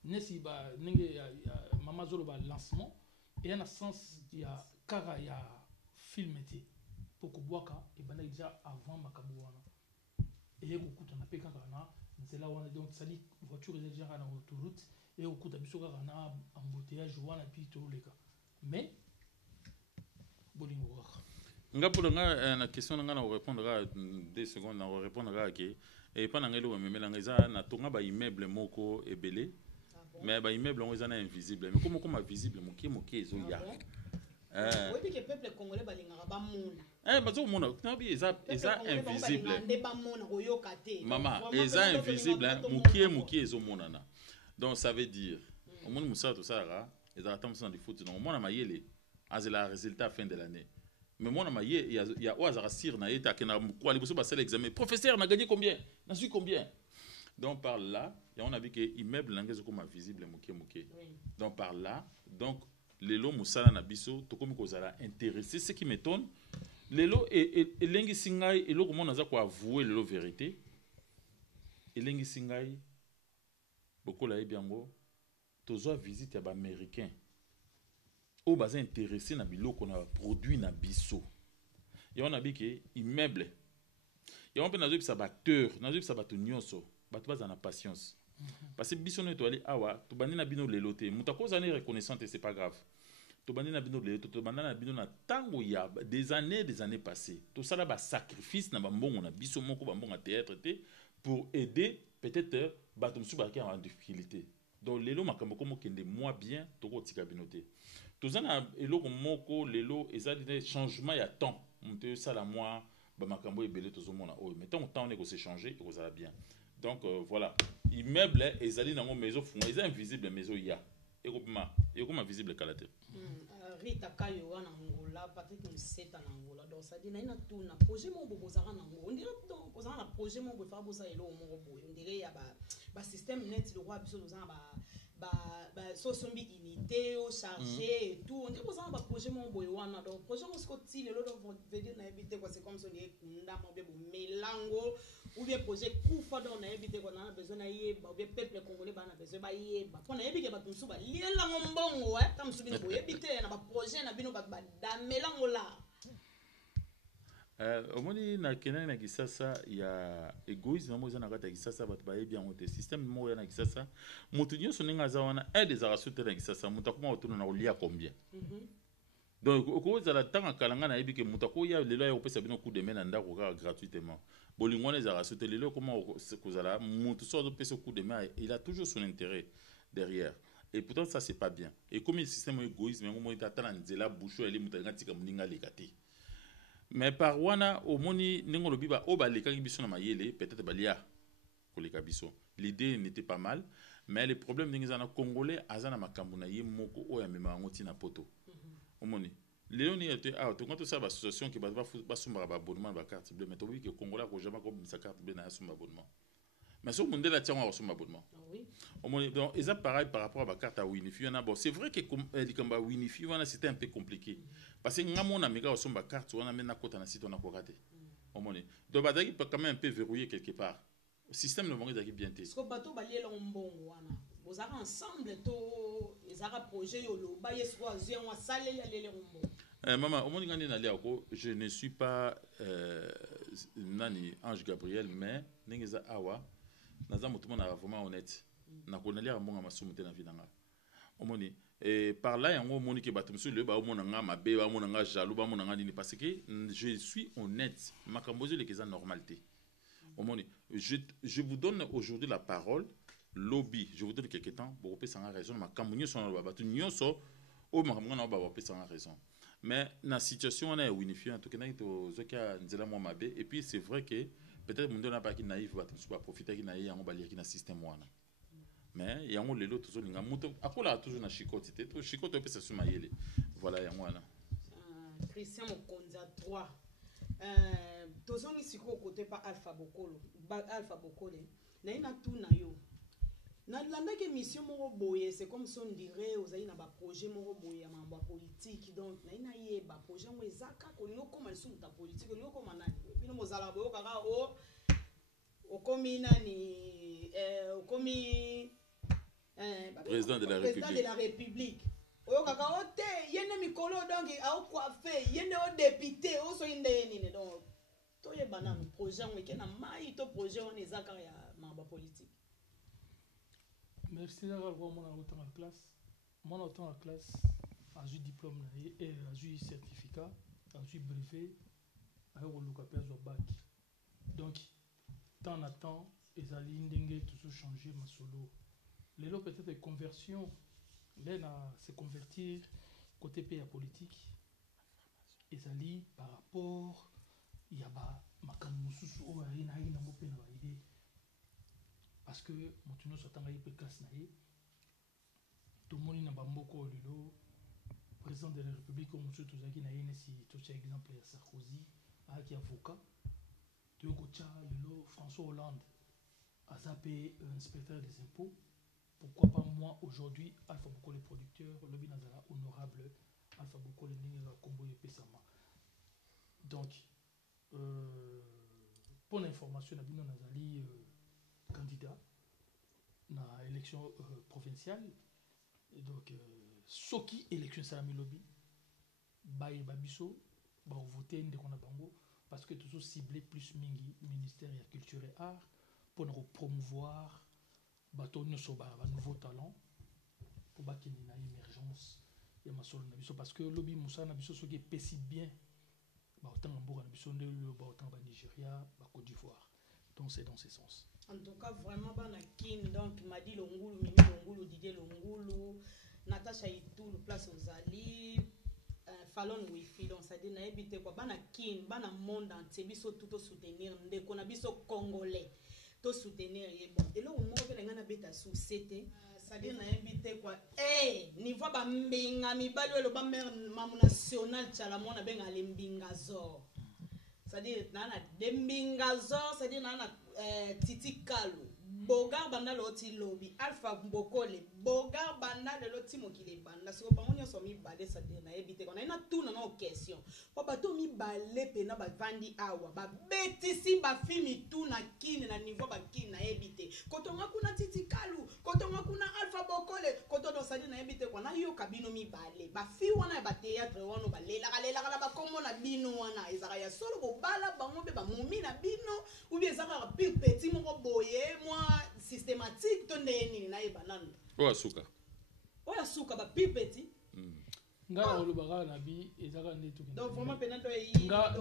nesi ba ninge ya mama zolo ba lancement et en sens ya kara ya film été pour ko boka et bana déjà avant makabu wana et ko kuta na peka kana c'est là wana donc ça dit voiture est déjà na autoroute et ko kuta biso kana embouteillage wana puis to leka mais bolingo waka ngapo nga na question nga na répondre 2 secondes na répondre ke et pas dans le même langage na tonga ba immeuble moko ebele mais ba immeuble on est invisible mais comment visible moké ezo ya oui que peuple congolais balingaka ba mona bazo mona na bi eza invisible maman eza invisible moké ezo monana donc ça veut dire au monde musa to sara eza attendre dans du foot donc mona mayele azela résultat fin de l'année. Mais moi, il y a Oazara Sir, il y a l'examen. Professeur, on a gagné combien? On a su combien? Donc par là, on a vu que l'immeuble langage comme visible moké. Donc par là, donc les lots Moussala Nabiso, tout comme Kozala intéressé, ce qui m'étonne, les lots et l'engi singai et l'eau comment on a quoi avouer le vérité. Et l'engi singai, beaucoup là bien go, tozo visite à américain. Au bas intéressé na biloko na produit na biso et on a dit que immeuble et on peut nazo bisa acteur nazo bisa bato nyonso bato baza na patience parce que biso no toali awa tobandi na bino lelo te moto akozana reconnaissant te c'est pas grave tobandi na bino lelo tobandi na bino na tango ya des années passées tosala ba sacrifice na bambongo na biso moko bambongo théâtre te pour aider peut-être bato mosusu bazalaki en difficulté donc lelo makambo komo kende moi bien tokotika bino te toza na eloko moko lelo ezali na changement ya temps moto esala moi bamakambo ebele tozomona oyo mais tant on est que c'est changé et kozala bien donc voilà immeuble ezali nango maison funga eza invisible maison ya ekoma visible kala te Rita Kayo wana ngola peut-être mseta na ngola donc ça dit na ina tuna projet mo bozaka na ngo on dirait donc bozaka na projet mo bofa bosa elo mo boye on dirait ya ba système net le roi biso bozaka ba sosombi unité au chargé et tout on dirait bozaka ba projet mo boye wana donc projet mo sko ti le lot veut dire na habiter quoi c'est comme ça on dirait kunda mo be melango ou bien projet kufa donc na habiter quoi na besoin na yeba ou bien peuple congolais ba na besoin ba yeba pour na habiter ba tunsu ba liela ngombongo tam subi bo habiter na ba projet na bino ba damelango la omoni na kenani na kisasa ya égoïsme mo na kata kisasa bato ba yebi yango te système mo ya na kisasa moto nyonso ninga za wana aide za rasute na kisasa moto akoma otuna na olia combien donc okoza la tanga kalanga na yebi ke moto akoya lelo ya opesa bino coup de main na ndako ka gratuitement bolingone za rasute lelo comment kozala moto so do pesa coup de main il a toujours son intérêt derrière et pourtant ça c'est pas bien et comme le système égoïsme ngo tata na nzela boucho eli moto ngatika muninga lekati mais par wana omoni ningo lobiba o baleka biso na mayele peut-être balia koleka biso l'idée n'était pas mal mais le problème ningo na congolais azana makambo na ye moko o ya mema ngoti na poto omoni Léonie était to quand ça association qui va somba ba abonnement ba carte bleue mais to oui que congolais ko jamais comme sa carte bleue na somba abonnement mais sur monde la tiens on somba abonnement oui omoni donc et ça pareil par rapport à ba carte à Winify on a bon c'est vrai que comme ba Winify on a c'était un peu compliqué parce que ngamona mega somba carte on a maintenant kota na site on a ko raté omoni donc ba daki quand même un peu verrouillé quelque part le système ne va pas bien té parce que bateau balié lombongo wana vous avez ensemble to ezara projet yolo ba yeso azien wa saleli alele lombongo maman omoni ngani na lia ko je ne suis pas nani Ange Gabriel mais ningeza awa naza mutu mona vraiment honnête na konalia mbonga masumu te na vidanga omoni et par là yango omoni ke bato msu le ba omona nga mabe ba omona nga jaloux ba omona nga nini parce que je suis honnête makambozo le keza normalité omoni je vous donne aujourd'hui la parole lobby je vous donne quelque temps pour que ça raison makambo nyoso na bato nyoso o makambo na ba pe ça raison mais na situation on est unifié en tout cas to zoka nzela mo mabe et puis c'est vrai que peut-être monde n'a pas qui naïf va profiter qui naïf yango bali qui na système wana mais yango lelo toujours linga muto akola toujours na chikote te to chikote pe ça suma yele voilà yango wana Christian Mokonza 3 tozongi siko côté pas Alpha Bokolo na ina tout na yo na landaki mission moko boye c'est comme si on dirait aux aïna ba projet moko boye mambo politique donc na ina ye ba projet mo ezaka ko lingo koma sous ta politique lingo koma na bino mozala boyo kaka o komi nani o komi président de la République oyo kaka o te yene mikolo donc a coiffé yene o député o so inde nini donc to ye banana projet mo ke na mai to projet on ezaka ya mambo politique. Merci d'avoir mon autant en classe. Mon autant en classe a eu diplôme et a eu certificat, a eu brevet, a eu le bac. Donc, temps à temps, les alliés toujours changé ma solo. Les lots peut-être conversion, là c'est convertir côté pays politique. Les alliés par rapport, il y a ma camouflage ou il y a une idée. Parce que mon soit en classe naïe tout le monde n'a pas beaucoup lilo président de la République comme monsieur Tozaki naïe si tu as exemple Sarkozy qui est avocat tu as lilo François Hollande a zappé inspecteur des impôts pourquoi pas moi aujourd'hui Alpha Boko le producteur le binazala honorable Alpha Boko le ninga combo et pesama donc pour l'information la bino nazali candidat na élection provinciale et donc soki élection salami lobby baye babiso ba voter ndeko na bango parce que toujours ciblé plus mingi ministère de culture et art pour nous promouvoir bateau nyonso ba nouveau talent pour ba qu'il y ait une émergence ya masolo na biso parce que lobby musa na biso soki pesi bien ba autant en bourg na biso ndelo ba autant ba Nigeria ba Côte d'Ivoire donc c'est dans ce sens. En tout cas vraiment bana kin donc m'a dit Longulu Mimi Longulu Didier Longulu Natacha Itou place aux Ali Fallon Wifi donc ça dit na ebité quoi bana kin bana monde entier biso tout soutenir ndeko na biso congolais to soutenir et bon et là au moins que ngana beta société ça dit na ebité quoi niveau ba mbinga mibali lo ba mamu national tchala mona benga le mbingazo ça dit na dembingazo ça dit na Titi Kalu Bogar banda loti lobby Alpha Mbokole Bogar banda le loti mokile banda so ba monyo so mi balé ça dit na ebité on a une tout na question papa to mi balé pena ba vandi awa ba betisi ba fimi tout na kine na niveau ba kine na ebité kotonga kuna Titi Kalu kotonga kuna Alpha Bokole kotondo ça dit na ebité ko na yo kabino mi balé ba fi wana ba théâtre wana ba lela ba komo na bino wana ezaka ya solo bo bala bango be ba momi na bino ou bien ezaka pile petit moko boye moi systématique to ndeni na ebanana oya suka ba pile petit nga olobaka na bi ezaka ndetu donc vraiment penant nga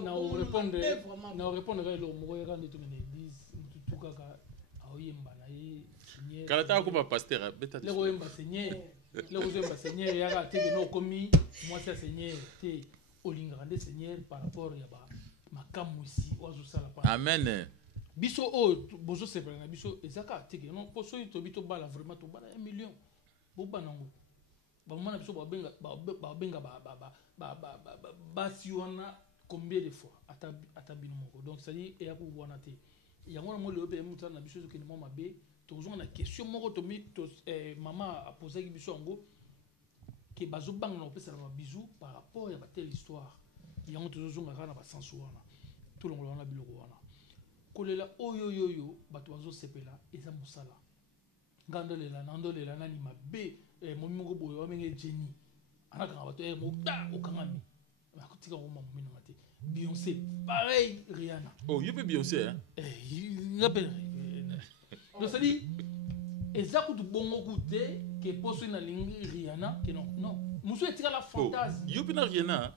na répondre ga lo moko ya ndetu na église tutuka ka aoyemba na ye signer kala ta ko ba pasteur beta le oyemba signer le oyemba signer ya ka te no komi moi ça signer te olinga nde signer par rapport ya ba makamu ici ozo sala pa amen biso o bozo sepela na biso ezaka te non poso to bito bala vraiment to bala 1 million bo banango ba mama na biso ba benga ba siona combien de fois ata bino moko donc ça dit et ya ko wana te yango na mo le be muta na biso ke ni mama be to zo na question moko to mi to mama a posé ki biso ngo ke bazo bang na opesa na bisou par rapport ya ba telle histoire yango to zo nga na ba sensu wana tout le monde na biloko wana kolela oyo bato bazo sepela eza musala ngandolela nandolela nani mabe momimo boyo wamenge Jenny anaka bato mokta okangami bakotika ngoma momino mate Beyoncé pareil Rihanna yope Beyoncé hein ngape donc ça dit ezako tu bongo kute ke poso na lingi Rihanna ke non muso etika la fantasme yope na Rihanna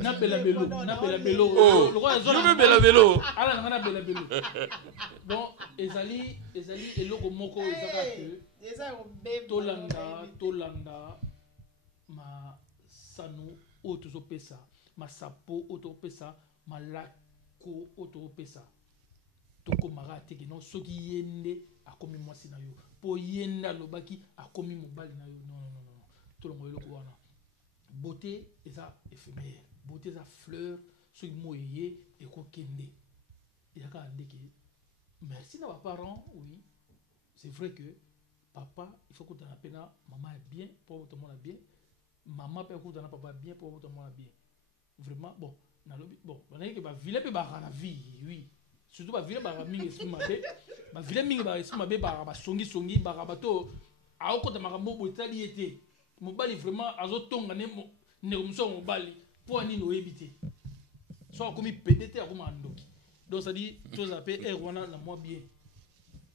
na bela belo le roi je bela belo ala na bela belo donc ezali eloko moko ezaka que tolanda ma sanu otozo pesa ma sapo otozo pesa ma lako otozo pesa toko marate que non soki yende akomi mwasi na yo po yenda lobaki akomi mobali na yo non tolongo eloko wana beauté eza éphémère beauté eza fleur ce qui moyé et ko kende il y a ka ndeke merci na parents oui c'est vrai que papa il faut que tu appelles maman est bien pour tout le monde bien maman peut que papa bien pour tout le monde bien vraiment bon na lobi bon on a que ba vile pe ba na vie oui surtout ba vile ba mingi esprit mabe ba vile mingi ba esprit mabe ba songi ba bato a ko ta makambo botali été mobali vraiment azotonga ne muso mobali po ani no ebité so komi PDT akoma ndoki donc ça dit chose appelé erwana na moi bien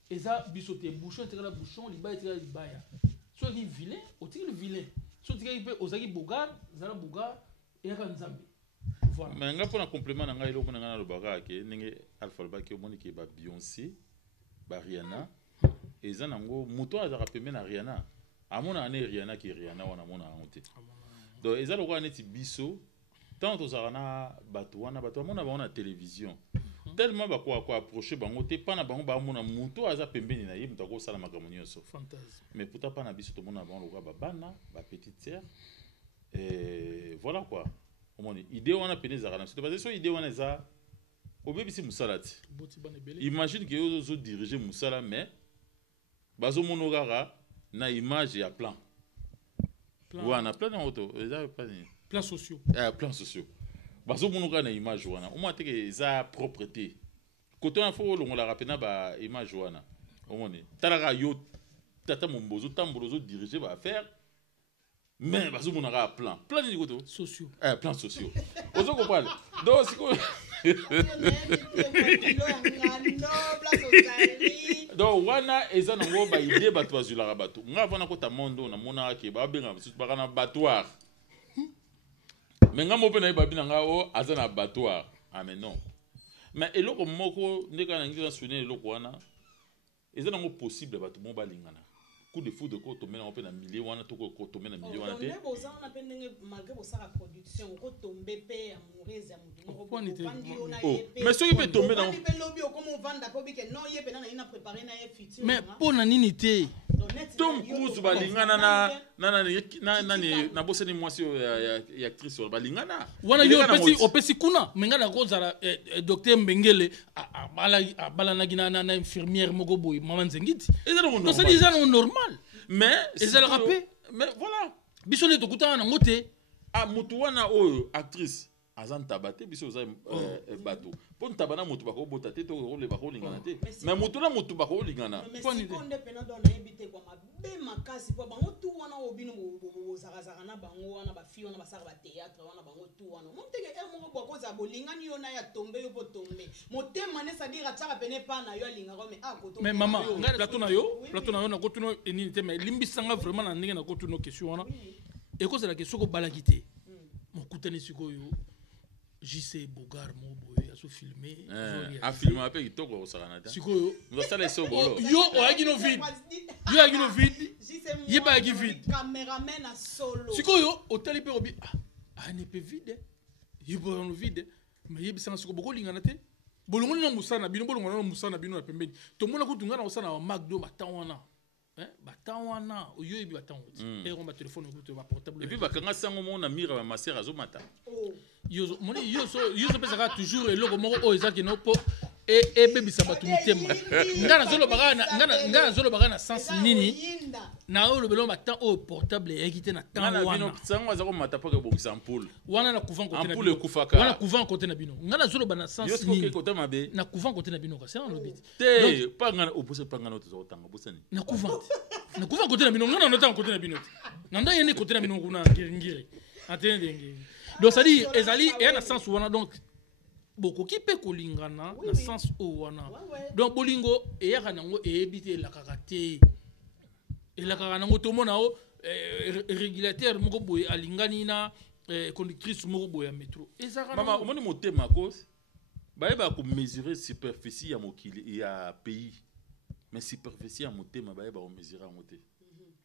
eza bisoté bouchon tekala bouchon libaya tekala libaya so ni vilain otiki le vilain so tiki pe ozaki bogar zala bogar et ka nzambe voilà mais nga pona complément na nga eloko na nga na lobaka ke ndenge Alpha Lobaki omoni ke ba Beyoncé ba Rihanna eza nango moto azaka pembe na Rihanna amona ane Rihanna ki Rihanna wana mona angote donc eza lokwa neti biso tant tozaka na bato wana bato amona ba na télévision tellement ba ko approcher bango te pana bango ba mona moto aza pembeni na ye muto ko sala makambo nyonso fantasme mais pourtant pas na biso to mona bango lokwa ba bana ba petite sœur et voilà quoi omoni idée wana peneza kana c'est parce que idée wana za obebisi musalati imagine que yo diriger musala mais bazo monogara na image ya plan wana plan na auto eza plan sociaux plan sociaux bazo monoka na image wana o mate ke eza propreté koto na fo longola rapena ba image wana omoni talaka yo tata mombozo tambolozo diriger ba faire mais bazo monaka plan ni koto sociaux plan sociaux ozo comprendre donc siko donc wana eza nango baide bato bazwilaka bato nga avana kota mondo namonaka ke babenga misusu baka na battoir me nga mo mpe nayebi babi na nga o aza na battoir mais non mais eloko moko nde kaka nangi na souvenir eloko wana eza nango possible bato mo balingana coup de foudre ko tombe nango mpe na milieu wana to ko tombe na milieu wana te mais soki mpe tombe nango mais mpo na nini te Tom Cruise balingana na bosani mwasi ya actrice oyo balingana wana yo opesi kuna menga na kozala docteur Mbengele abalanaki na infirmière moko boye mama Nzengiti tosali eza nango normal mais ezalaka mpe mais voilà biso nde tokutana nango te motu wana oyo actrice aza ntaba te biso oza bato mpo ntaba na motu bakobota te tokoleba kolingana te mais motu na motu bakolingana sikonde pena do nayebi te kwa mabe makasi po bango tu wana obino bozakazaka na bango wana bafi wana basaka bateatre wana bango tu wana moteke moko bokoza bolingani yo na ya tombe yo po tombe motema ne sadira tsaka pene pa na yo alingaka me akoto mais mama ngai plateau na yo na kotuno enini te mais limbisanga vraiment na ndenge na kotuno question wana ekozala question kobalaki te mokutani sikoyo JC Bogar moboye aso filmer a filmer ape kitoko osakana ta sikoyo ndosala esogolo yo oyaki no vide yeba yaki vide cameraman a solo sikoyo otali pe obi ne pe vide yeba no vide mais yebisanga siko boko lingana te bolongo na musana bino bolongo na musana bino na pembeni to mona kutunga na osana wa McDo batanwana batanwana oyo yebi batanwoti on ba téléphone ko ba portable et puis bakanga sango mona mira ba masera zo mata yo moni yo so pesa toujours eloko moko o ezaki no po e bebisa batu mitema ngana zolo bagana na sens nini na o lobelo mata o portable ekite na temps wana bino sango azako mata po ke bokisa ampoule wana na couvent côté na ampoule kufaka wana couvent côté na bino ngana zolo bana sens nini yo côté mabe na couvent côté na bino ka c'est un lobit te pa ngana opose pa ngana to tanga bosani na couvent côté na bino ngana nota côté na bino nanda yene côté na bino kuna ngiri atende ngiri donc ça dit ezali et na sens wana donc boko ki pe kolingana na sens o wana donc bolingo eyaka nango eyebite la kakate elaka nango to mona o régulateur moko boye alingani na conductrice moko boye ya métro ezaka mama omoni motema ko bayeba ko mesurer superficie ya mokili ya pays mais superficie ya motema bayeba ko mesurer yango te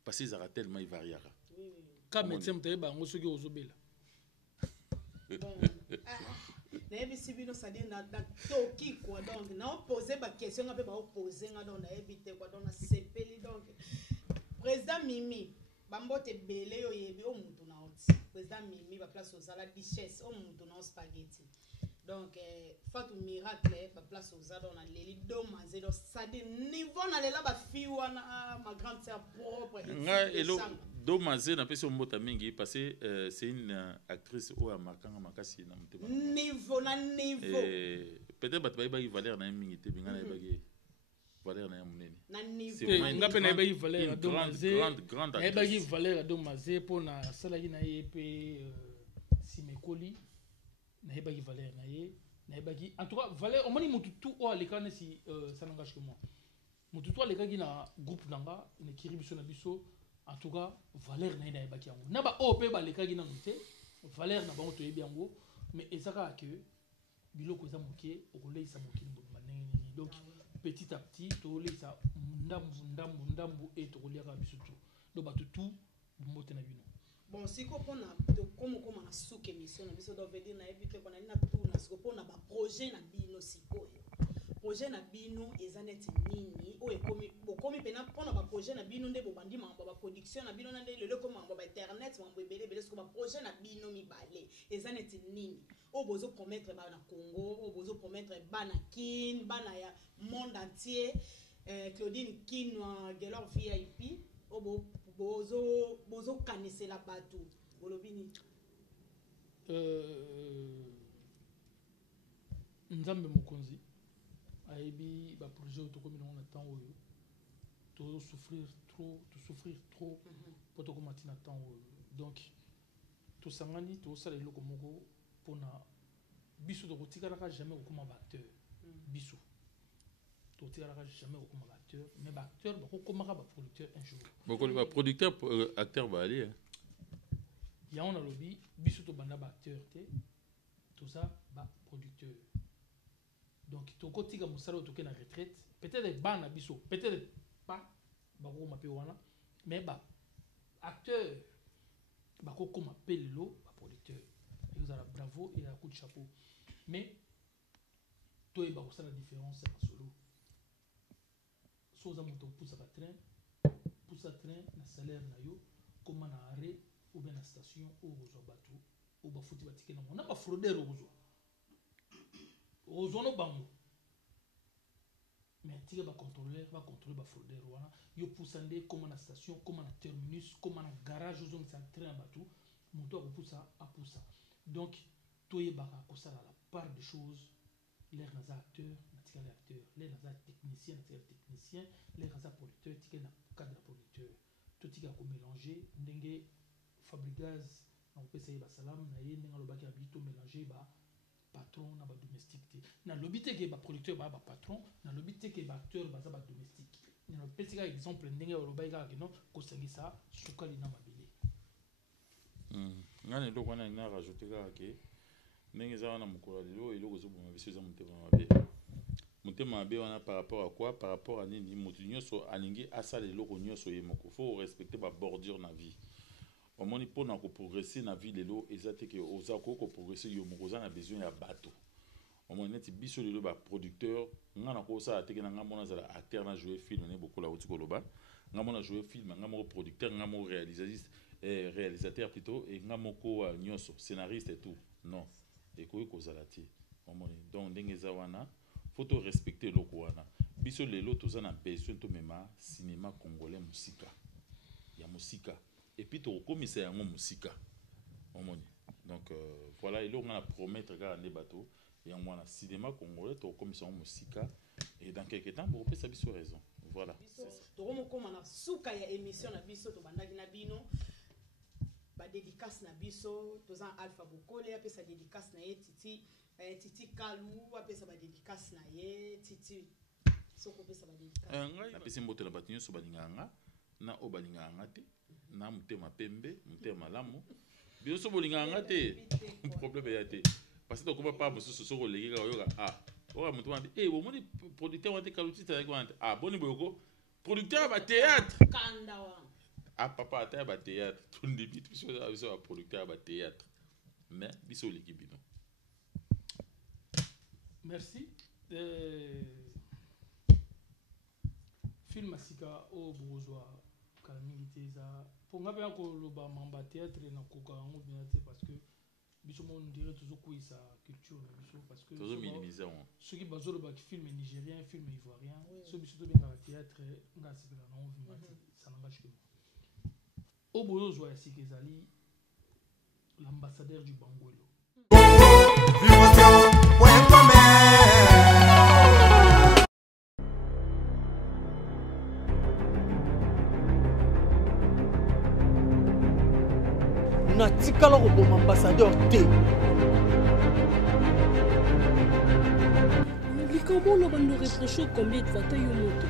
parce que ezaka tellement ivariaka ka médecin mtayeba yango soki ozobela nayebi bino c'est-à-dire na toki quoi donc na poser ba question nga pe ba poser nga donc nayebi te quoi donc na sepeli donc président Mimi bambote belé yo yebi o mutu na oti président Mimi ba place aux la duchesse o mutu na spaghetti donc Fatou Miracle ba place aux dans na leli do manze donc ça dit niveau na lela ba fi wana ma grande sœur propre elo do manze na pesi mbota mingi parce que c'est une actrice o amakanga makasi na mutema niveau peut-être bat ba valeur na mingi te binga na bagi valeur na munene na niveau ngape na ba valeur do manze grande na bagi valeur do manze pona sala ki na yepe simekoli na yebaki valeur na ye na yebaki en tout cas valeur omoni mutu tout o alekana si ça n'engage que moi mutu tout alekaki na groupe nanga ne kiri biso na biso en tout cas valeur na yebaki yango na ba o pe ba lekaki na muté valeur na bango to yebi yango mais ezaka que biloko za moké okoleisa moké mboma nini donc petit à petit to leisa ndambu et to koliaka biso tout donc ba tout mbote na bino bon si ko pona to comme na souke émission na biso do veut dire na éviter qu'on a na tout na siko pona ba projet na bino sikoyo projet na bino ezaneti nini o ekomi pena pona ba projet na bino nde bo bandi mambo ba production na bino na nde lelo comme mambo ba internet mambo ebele siko ba projet na bino mibale ezaneti nini o bozo promettre ba na Congo o bozo promettre ba na kin ba na ya monde entier Claudine Kinwa Gelor VIP o bozo kanisela bato bolobini nzambe mokonzi ayebi ba projet to komi na temps oyo to souffrir trop pour to komati na temps oyo donc to sangani to sala eloko moko pona biso tokotikalaka jamais kokoma baacteur biso tokotikalaka jamais kokoma baacteur mais baacteur bakokomaka baproducteur un jour bokoli baproducteur acteur baali yango nalobi biso tobanda baacteur te toza baproducteur donc tokotika mosala oyo toke na retraite peut-être bana biso peut-être pas bakokoma mpe wana mais baacteur bakokoma mpe lelo baproducteur ekozala bravo et un coup de chapeau mais toyeba kosala différence ya masolo so oza moto opusaka train pusa train na salaire na yo koma na arrêt ou bien na station oyo kozwa bato oyo bafuti batike nango na bafraudeur okozwa no bango mais tika bacontrôleur bacontrôle bafraudeur wana yo pusa nde koma na station koma na terminus koma na garage ozongisa train ya bato moto akopusa apusa donc toyebaka kosala la part des choses l'air naza acteur natikali acteur l'air naza technicien natikali technicien l'air naza producteur tikali na cadre producteur totika komélanger ndenge Fabrigaz nakopesa ye basalamu na ye ndenge alobaki abi tomélanger patron na badomestique te nalobi te ke baproducteur baya bapatron nalobi te ke baacteur baza badomestique napesi kaka exemple ndenge olobaki kaka keno kosangisa sukali na mabele ngana eloko wana ina rajouter kaka ke ndenge eza wana mokolo ya lelo eloko ezoboma biso eza motema mabe motema mabe wana par rapport à quoi par rapport à nini moto nyonso alingi asala eloko nyonso ye moko faut respecter babordure na vie omoni mpona koprogresse na vie lelo eza te ke oza koprogresse yo moko oza na besoin ya bato omoni neti biso lelo baproducteur nga na kosala teke na nga mona azala acteur na jouer film ne bokola oti koloba nga mona jouer film nga moko producteur nga moko réalisateur plutôt et nga moko nyonso scénariste et tout non ekoki kozala te omoni donc ndenge eza wana faut to respecter eloko wana biso lelo toza na besoin tomema cinéma congolais musika ya musika et puis tokomisa yango musika omoni donc voilà eloko nga na promettre kaka nde bato yango wana cinéma congolais tokomisa yango musika et dans quelque temps bokopesa biso raison voilà tokomokoma na suka ya émission na biso tobandaki na bino badédicace na biso toza Alpha Bokole apesa dédicace na ye Titi Kalu apesa badédicace na ye Titi soko pesa badédicace ngai napesi mbote na bato nyonso balinganga na o balinganga te na mutema pembe mutema malamu biso bolinganga te problème ya te parce que tokoma pa mosusu soko leki kaka yoka oka moto wana bomoni producteur wana te Kaluti tazalaki wana te boni boyoko producteur ba théâtre kanda wana papa ata ya ba théâtre tundi bitu biso ba producteur ya ba théâtre mais biso leki bino merci film asika o bozwa kala mingi te eza mpo nga mpe akoloba mamba théâtre nakoka yango bina te parce que biso mo ndire tozokwisa culture na biso parce que soki bazolobaki film nigérien film ivoirien so biso tobengaka théâtre nga asepela nango vima te sananga chez moi o bozozwa ya sika ezali l'ambassadeur du Bangwelo natikala koboma ambassadeur te likambo oloba ndo reproche combien de vata yo moto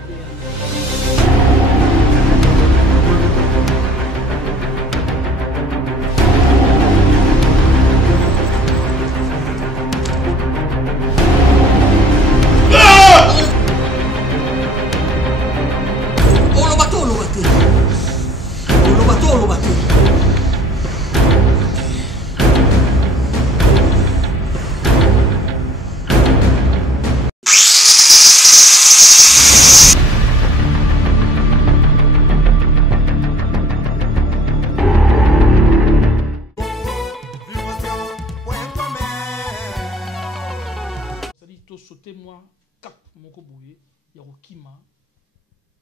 moi cap moko boye ya kokima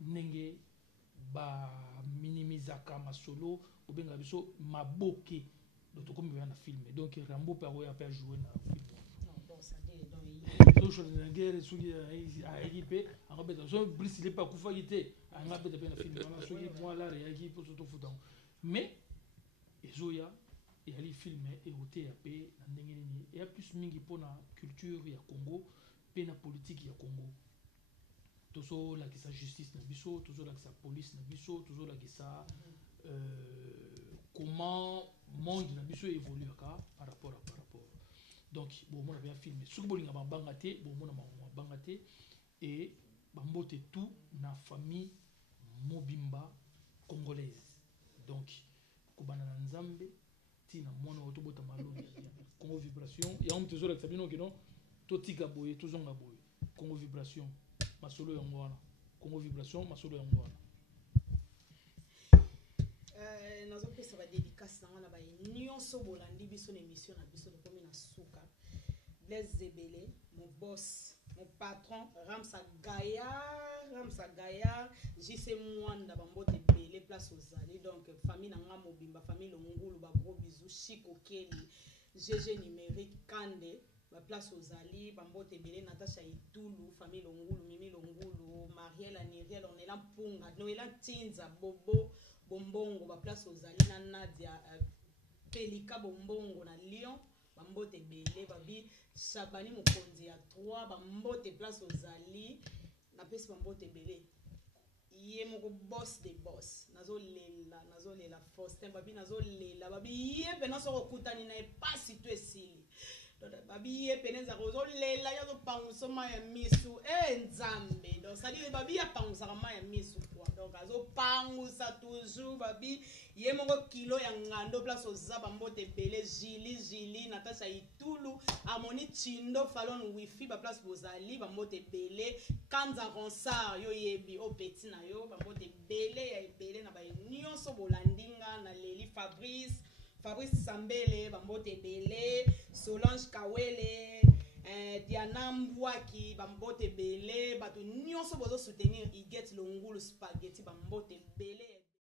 ndenge ba minimizaka masolo obenga biso maboke donc tokomi na film donc Rambo pa oya pa jouer na film donc je ne guerre suki a équipe en fait so Brice il est pas kufa gité en fait de film on a suki moi là ya équipe surtout foot mais ezoya et ali film et oté ya pe na ndenge nini et plus mingi pona culture ya Congo pe na politique ya Congo tozo la kisa justice na biso tozo la kisa police na biso tozo la kisa comment monde na biso évolue par rapport. Donc bon on a bien filmé sur bolinga banga te bon mona banga te et bambote tout na famille mobimba congolaise donc kobana na nzambe tina mona otobota malongi Congo vibration ya on toujours avec sabino kino totika boye tozonga boye Congo vibration masolo yango wana Congo vibration masolo yango wana nazopesa ba dédicace na ba nyonso bolandi biso na émission na biso tokomi na suka Blaise Zebele mon boss mon patron Ramsa Gaya JC Mwanda bambote belé place aux allées donc famille nanga mobimba famille Longulu ba gros bisous Chico Kelly GG numérique Kande ba place aux allées bambote belé Natacha Itulu famille Longulu Mimi Longulu Marielle Aniriel on est là Punga Noëlla Tinza Bobo Bombongo ba place aux allées na Nadia Pelika Bombongo na Lyon bambote belé babi Chabani Mokonzi ya 3 bambote place aux allées na pesi bambote belé yé moko boss de boss nazolela Faustin babi nazolela babi yé pena soko kutani na epasi to esili babi yé peneza kozolela yazo pangusoma ya misu nzambe donc ça dit babi ya pangusaka ma ya misu quoi donc azo pangusa toujours babi yé moko kilo ya ngando place oza bambote belé Jili Natasha Itulu Amoni Chindo Falon Wifi ba place bozali bambote belé Kanza Ronsard yo yebi o petit na yo bambote belé ya belé na ba nyonso bolandinga na Leli Fabrice Sambele bambote belé Solange Kawele Diana Mbwaki bambote belé bato nyonso bozo soutenir Iget Longulu Spaghetti bambote belé